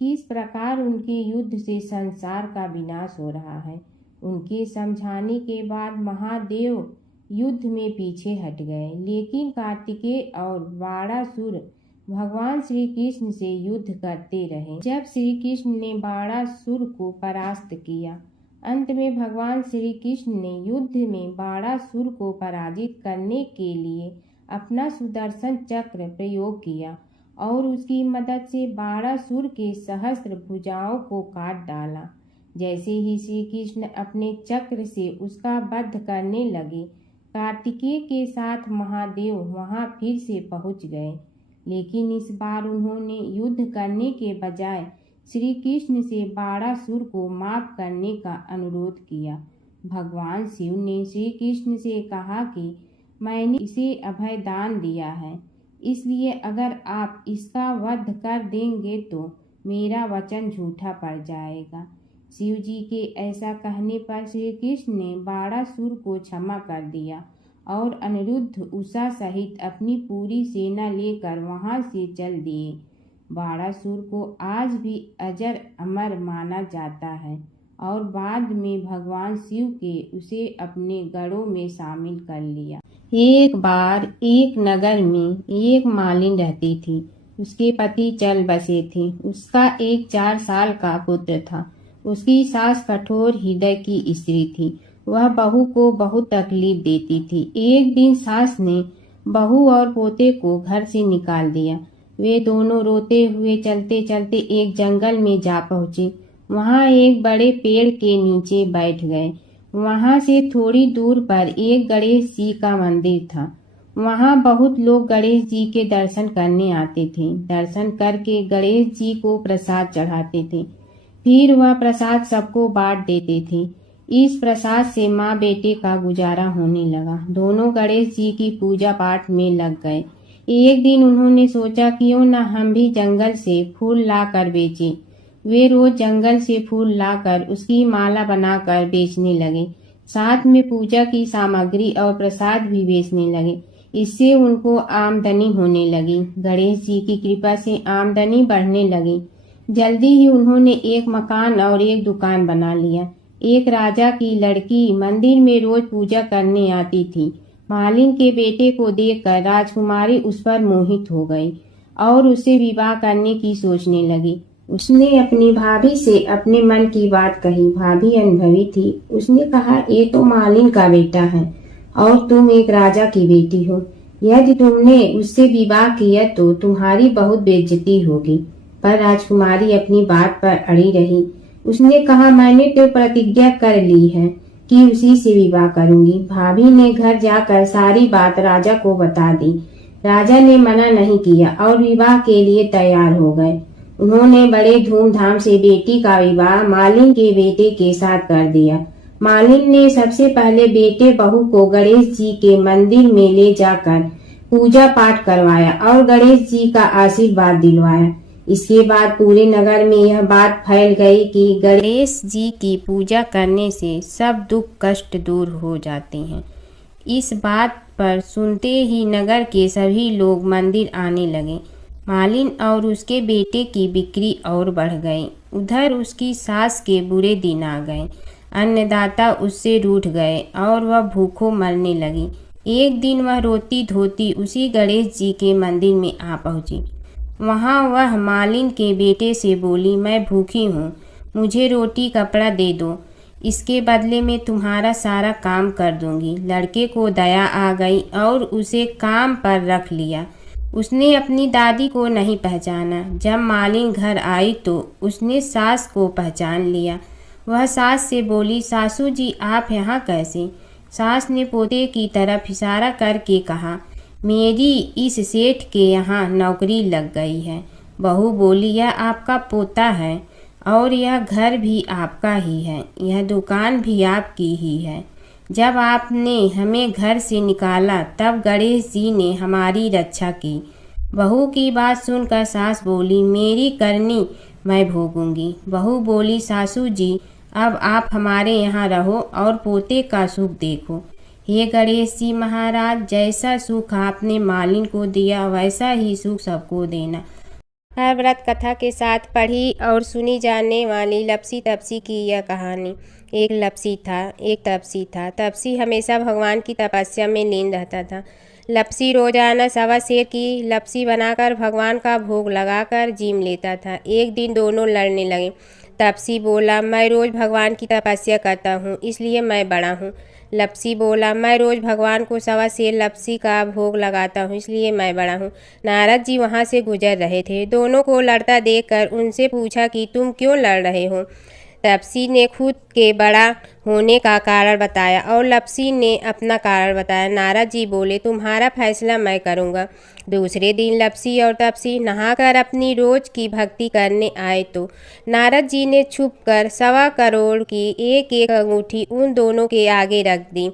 किस प्रकार उनके युद्ध से संसार का विनाश हो रहा है। उनके समझाने के बाद महादेव युद्ध में पीछे हट गए, लेकिन कार्तिकेय और बाणासुर भगवान श्री कृष्ण से युद्ध करते रहे। जब श्री कृष्ण ने बाणासुर को परास्त किया, अंत में भगवान श्री कृष्ण ने युद्ध में बाणासुर को पराजित करने के लिए अपना सुदर्शन चक्र प्रयोग किया और उसकी मदद से बाणासुर के सहस्त्र भुजाओं को काट डाला। जैसे ही श्री कृष्ण अपने चक्र से उसका वध करने लगे, कार्तिकेय के साथ महादेव वहां फिर से पहुंच गए, लेकिन इस बार उन्होंने युद्ध करने के बजाय श्री कृष्ण से बाणासुर को माफ करने का अनुरोध किया। भगवान शिव ने श्री कृष्ण से कहा कि मैंने इसे अभय दान दिया है, इसलिए अगर आप इसका वध कर देंगे तो मेरा वचन झूठा पड़ जाएगा। शिव जी के ऐसा कहने पर श्री कृष्ण ने बाणासुर को क्षमा कर दिया और अनिरुद्ध, उषा सहित अपनी पूरी सेना लेकर वहां से चल दिए। बाणासुर को आज भी अजर अमर माना जाता है और बाद में भगवान शिव के उसे अपने गढ़ों में शामिल कर लिया। एक बार एक नगर में एक मालिन रहती थी। उसके पति चल बसे थे। उसका एक 4 साल का पुत्र था। उसकी सास कठोर हृदय की स्त्री थी। वह बहू को बहुत तकलीफ देती थी। एक दिन सास ने बहू और पोते को घर से निकाल दिया। वे दोनों रोते हुए चलते चलते एक जंगल में जा पहुंचे। वहां एक बड़े पेड़ के नीचे बैठ गए। वहां से थोड़ी दूर पर एक गणेश जी का मंदिर था। वहां बहुत लोग गणेश जी के दर्शन करने आते थे। दर्शन करके गणेश जी को प्रसाद चढ़ाते थे। फिर वह प्रसाद सबको बांट देते थे। इस प्रसाद से माँ बेटे का गुजारा होने लगा। दोनों गणेश जी की पूजा पाठ में लग गए। एक दिन उन्होंने सोचा क्यों न हम भी जंगल से फूल लाकर बेचें। वे रोज जंगल से फूल लाकर उसकी माला बनाकर बेचने लगे। साथ में पूजा की सामग्री और प्रसाद भी बेचने लगे। इससे उनको आमदनी होने लगी। गणेश जी की कृपा से आमदनी बढ़ने लगी। जल्दी ही उन्होंने एक मकान और एक दुकान बना लिया। एक राजा की लड़की मंदिर में रोज पूजा करने आती थी। मालिन के बेटे को देखकर राजकुमारी उस पर मोहित हो गई और उससे विवाह करने की सोचने लगी। उसने अपनी भाभी से अपने मन की बात कही। भाभी अनुभवी थी। उसने कहा, ये तो मालिन का बेटा है और तुम एक राजा की बेटी हो। यदि तुमने उससे विवाह किया तो तुम्हारी बहुत बेइज्जती होगी। पर राजकुमारी अपनी बात पर अड़ी रही। उसने कहा, मैंने तो प्रतिज्ञा कर ली है कि उसी से विवाह करूंगी। भाभी ने घर जाकर सारी बात राजा को बता दी। राजा ने मना नहीं किया और विवाह के लिए तैयार हो गए। उन्होंने बड़े धूमधाम से बेटी का विवाह मालिन के बेटे के साथ कर दिया। मालिन ने सबसे पहले बेटे बहू को गणेश जी के मंदिर में ले जाकर पूजा पाठ करवाया और गणेश जी का आशीर्वाद दिलवाया। इसके बाद पूरे नगर में यह बात फैल गई कि गणेश जी की पूजा करने से सब दुख कष्ट दूर हो जाते हैं। इस बात पर सुनते ही नगर के सभी लोग मंदिर आने लगे। मालिन और उसके बेटे की बिक्री और बढ़ गई। उधर उसकी सास के बुरे दिन आ गए। अन्नदाता उससे रूठ गए और वह भूखों मरने लगी। एक दिन वह रोती धोती उसी गणेश जी के मंदिर में आ पहुंची। वहाँ वह मालिन के बेटे से बोली, मैं भूखी हूँ, मुझे रोटी कपड़ा दे दो, इसके बदले में तुम्हारा सारा काम कर दूंगी। लड़के को दया आ गई और उसे काम पर रख लिया। उसने अपनी दादी को नहीं पहचाना। जब मालिन घर आई तो उसने सास को पहचान लिया। वह सास से बोली, सासू जी आप यहाँ कैसे? सास ने पोते की तरफ इशारा करके कहा, मेरी इस सेठ के यहाँ नौकरी लग गई है। बहू बोली, यह आपका पोता है और यह घर भी आपका ही है, यह दुकान भी आपकी ही है। जब आपने हमें घर से निकाला तब गणेश जी ने हमारी रक्षा की। बहू की बात सुनकर सास बोली, मेरी करनी मैं भोगूंगी। बहू बोली, सासू जी अब आप हमारे यहाँ रहो और पोते का सुख देखो। हे गणेश जी महाराज, जैसा सुख आपने मालिन को दिया वैसा ही सुख सबको देना। हर व्रत कथा के साथ पढ़ी और सुनी जाने वाली लपसी तपसी की यह कहानी। एक लपसी था, एक तपसी था। तपसी हमेशा भगवान की तपस्या में लीन रहता था। लपसी रोजाना सवा सेर की लपसी बनाकर भगवान का भोग लगाकर जीम लेता था। एक दिन दोनों लड़ने लगे। तपसी बोला, मैं रोज भगवान की तपस्या करता हूँ इसलिए मैं बड़ा हूँ। लपसी बोला, मैं रोज भगवान को सवा सेर लपसी का भोग लगाता हूँ इसलिए मैं बड़ा हूँ। नारद जी वहाँ से गुजर रहे थे। दोनों को लड़ता देखकर उनसे पूछा कि तुम क्यों लड़ रहे हो? तपसी ने खुद के बड़ा होने का कारण बताया और लपसी ने अपना कारण बताया। नारद जी बोले, तुम्हारा फैसला मैं करूँगा। दूसरे दिन लपसी और तपसी नहाकर अपनी रोज की भक्ति करने आए तो नारद जी ने छुपकर 1.25 करोड़ की एक एक अंगूठी उन दोनों के आगे रख दी।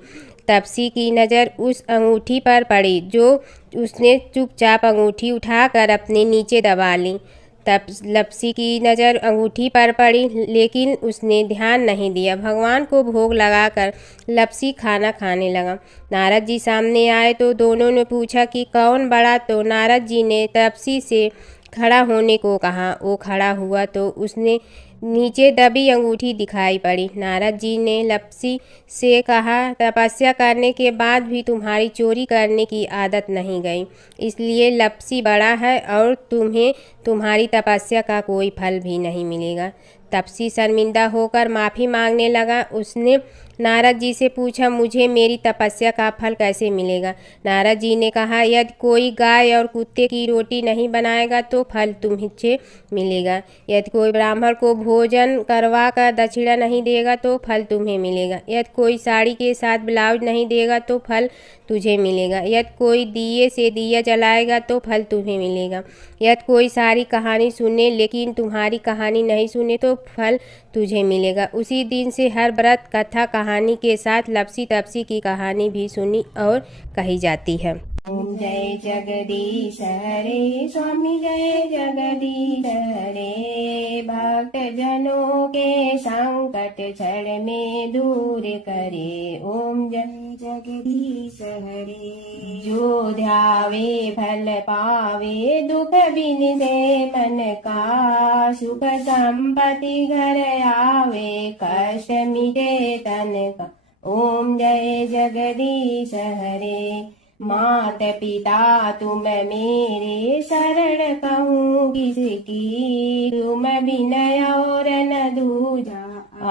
तपसी की नज़र उस अंगूठी पर पड़ी जो उसने चुपचाप अंगूठी उठाकर अपने नीचे दबा ली। तब लपसी की नज़र अंगूठी पर पड़ी लेकिन उसने ध्यान नहीं दिया। भगवान को भोग लगाकर लपसी खाना खाने लगा। नारद जी सामने आए तो दोनों ने पूछा कि कौन बड़ा? तो नारद जी ने तपसी से खड़ा होने को कहा। वो खड़ा हुआ तो उसने नीचे दबी अंगूठी दिखाई पड़ी। नारद जी ने लपसी से कहा, तपस्या करने के बाद भी तुम्हारी चोरी करने की आदत नहीं गई, इसलिए लपसी बड़ा है और तुम्हें तुम्हारी तपस्या का कोई फल भी नहीं मिलेगा। तपसी शर्मिंदा होकर माफ़ी मांगने लगा। उसने नारद जी से पूछा, मुझे मेरी तपस्या का फल कैसे मिलेगा? नारद जी ने कहा, यदि कोई गाय और कुत्ते की रोटी नहीं बनाएगा तो फल तुम्हें मिलेगा। यदि कोई ब्राह्मण को भोजन करवा कर दक्षिणा नहीं देगा तो फल तुम्हें मिलेगा। यदि कोई साड़ी के साथ ब्लाउज नहीं देगा तो फल तुझे मिलेगा। यदि कोई दिए से दिया जलाएगा तो फल तुम्हें मिलेगा। यदि कोई सारी कहानी सुने लेकिन तुम्हारी कहानी नहीं सुने तो फल तुझे मिलेगा। उसी दिन से हर व्रत कथा कहानी के साथ लपसी तपसी की कहानी भी सुनी और कही जाती है। ओम जय जगदीश हरे, स्वामी जय जगदीश हरे। भक्त जनों के संकट क्षण में दूर करे। ओम जय जगदीश हरे। जो ध्यावे फल पावे, दुख बिन दे मन का। सुख संपत्ति घर आवे, कष्ट मिटे तन का। ओम जय जगदीश हरे। मात पिता तुम मेरे, शरण कहूँ किसकी। तुम विनय और न दूजा,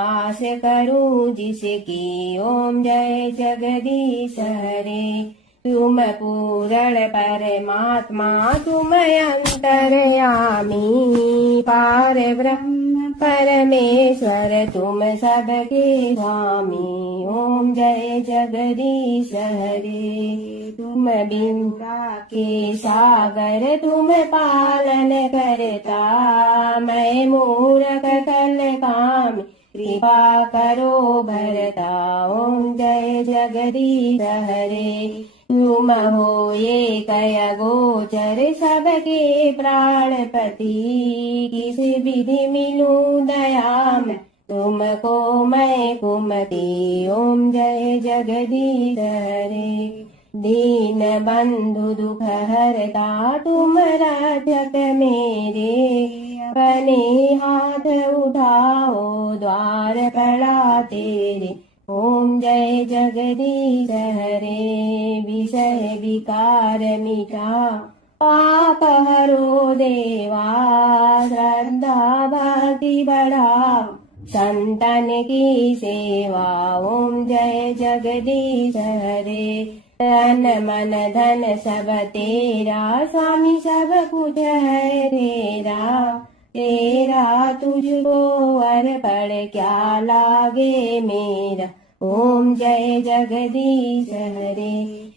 आस करूँ जिसकी। ओम जय जगदीश हरे। तुम पूर्ण परमात्मा, तुम अंतर्यामी। पार ब्रह्म परमेश्वर, तुम सबके स्वामी। ओम जय जगदीश हरे। तुम बिंदा के सागर, तुम पालन करता। मैं मूरख कल काम, कृपा करो भरता। ओम जय जगदीश हरे। तुम हो ये कय गोचर सबके प्राणपति। किस विधि मिलूं दया में तुमको मैं कुमति। ओम जय जगदीश हरे। दीन बंधु दुख हरता तुम रक्षक मेरे। अपने हाथ उठाओ द्वार पड़ा तेरे। ओम जय जगदीश हरे। विषय विकार मिटा पाप हरो देवा। श्रद्धा भक्ति बढ़ाओ संतन की सेवा। ओम जय जगदीश हरे। तन मन धन सब तेरा स्वामी सब कुछ है तेरा। तेरा तुझको अर्पण क्या लागे मेरा। ओम जय जगदीश हरे।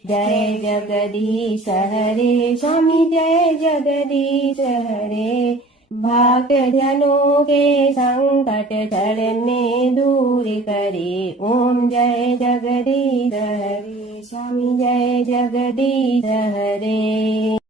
जय जगदीश हरे स्वामी जय जगदीश हरे। भक्त जनों के संकट चढ़ने दूर करे। ओम जय जगदीश हरे स्वामी जय जगदीश हरे।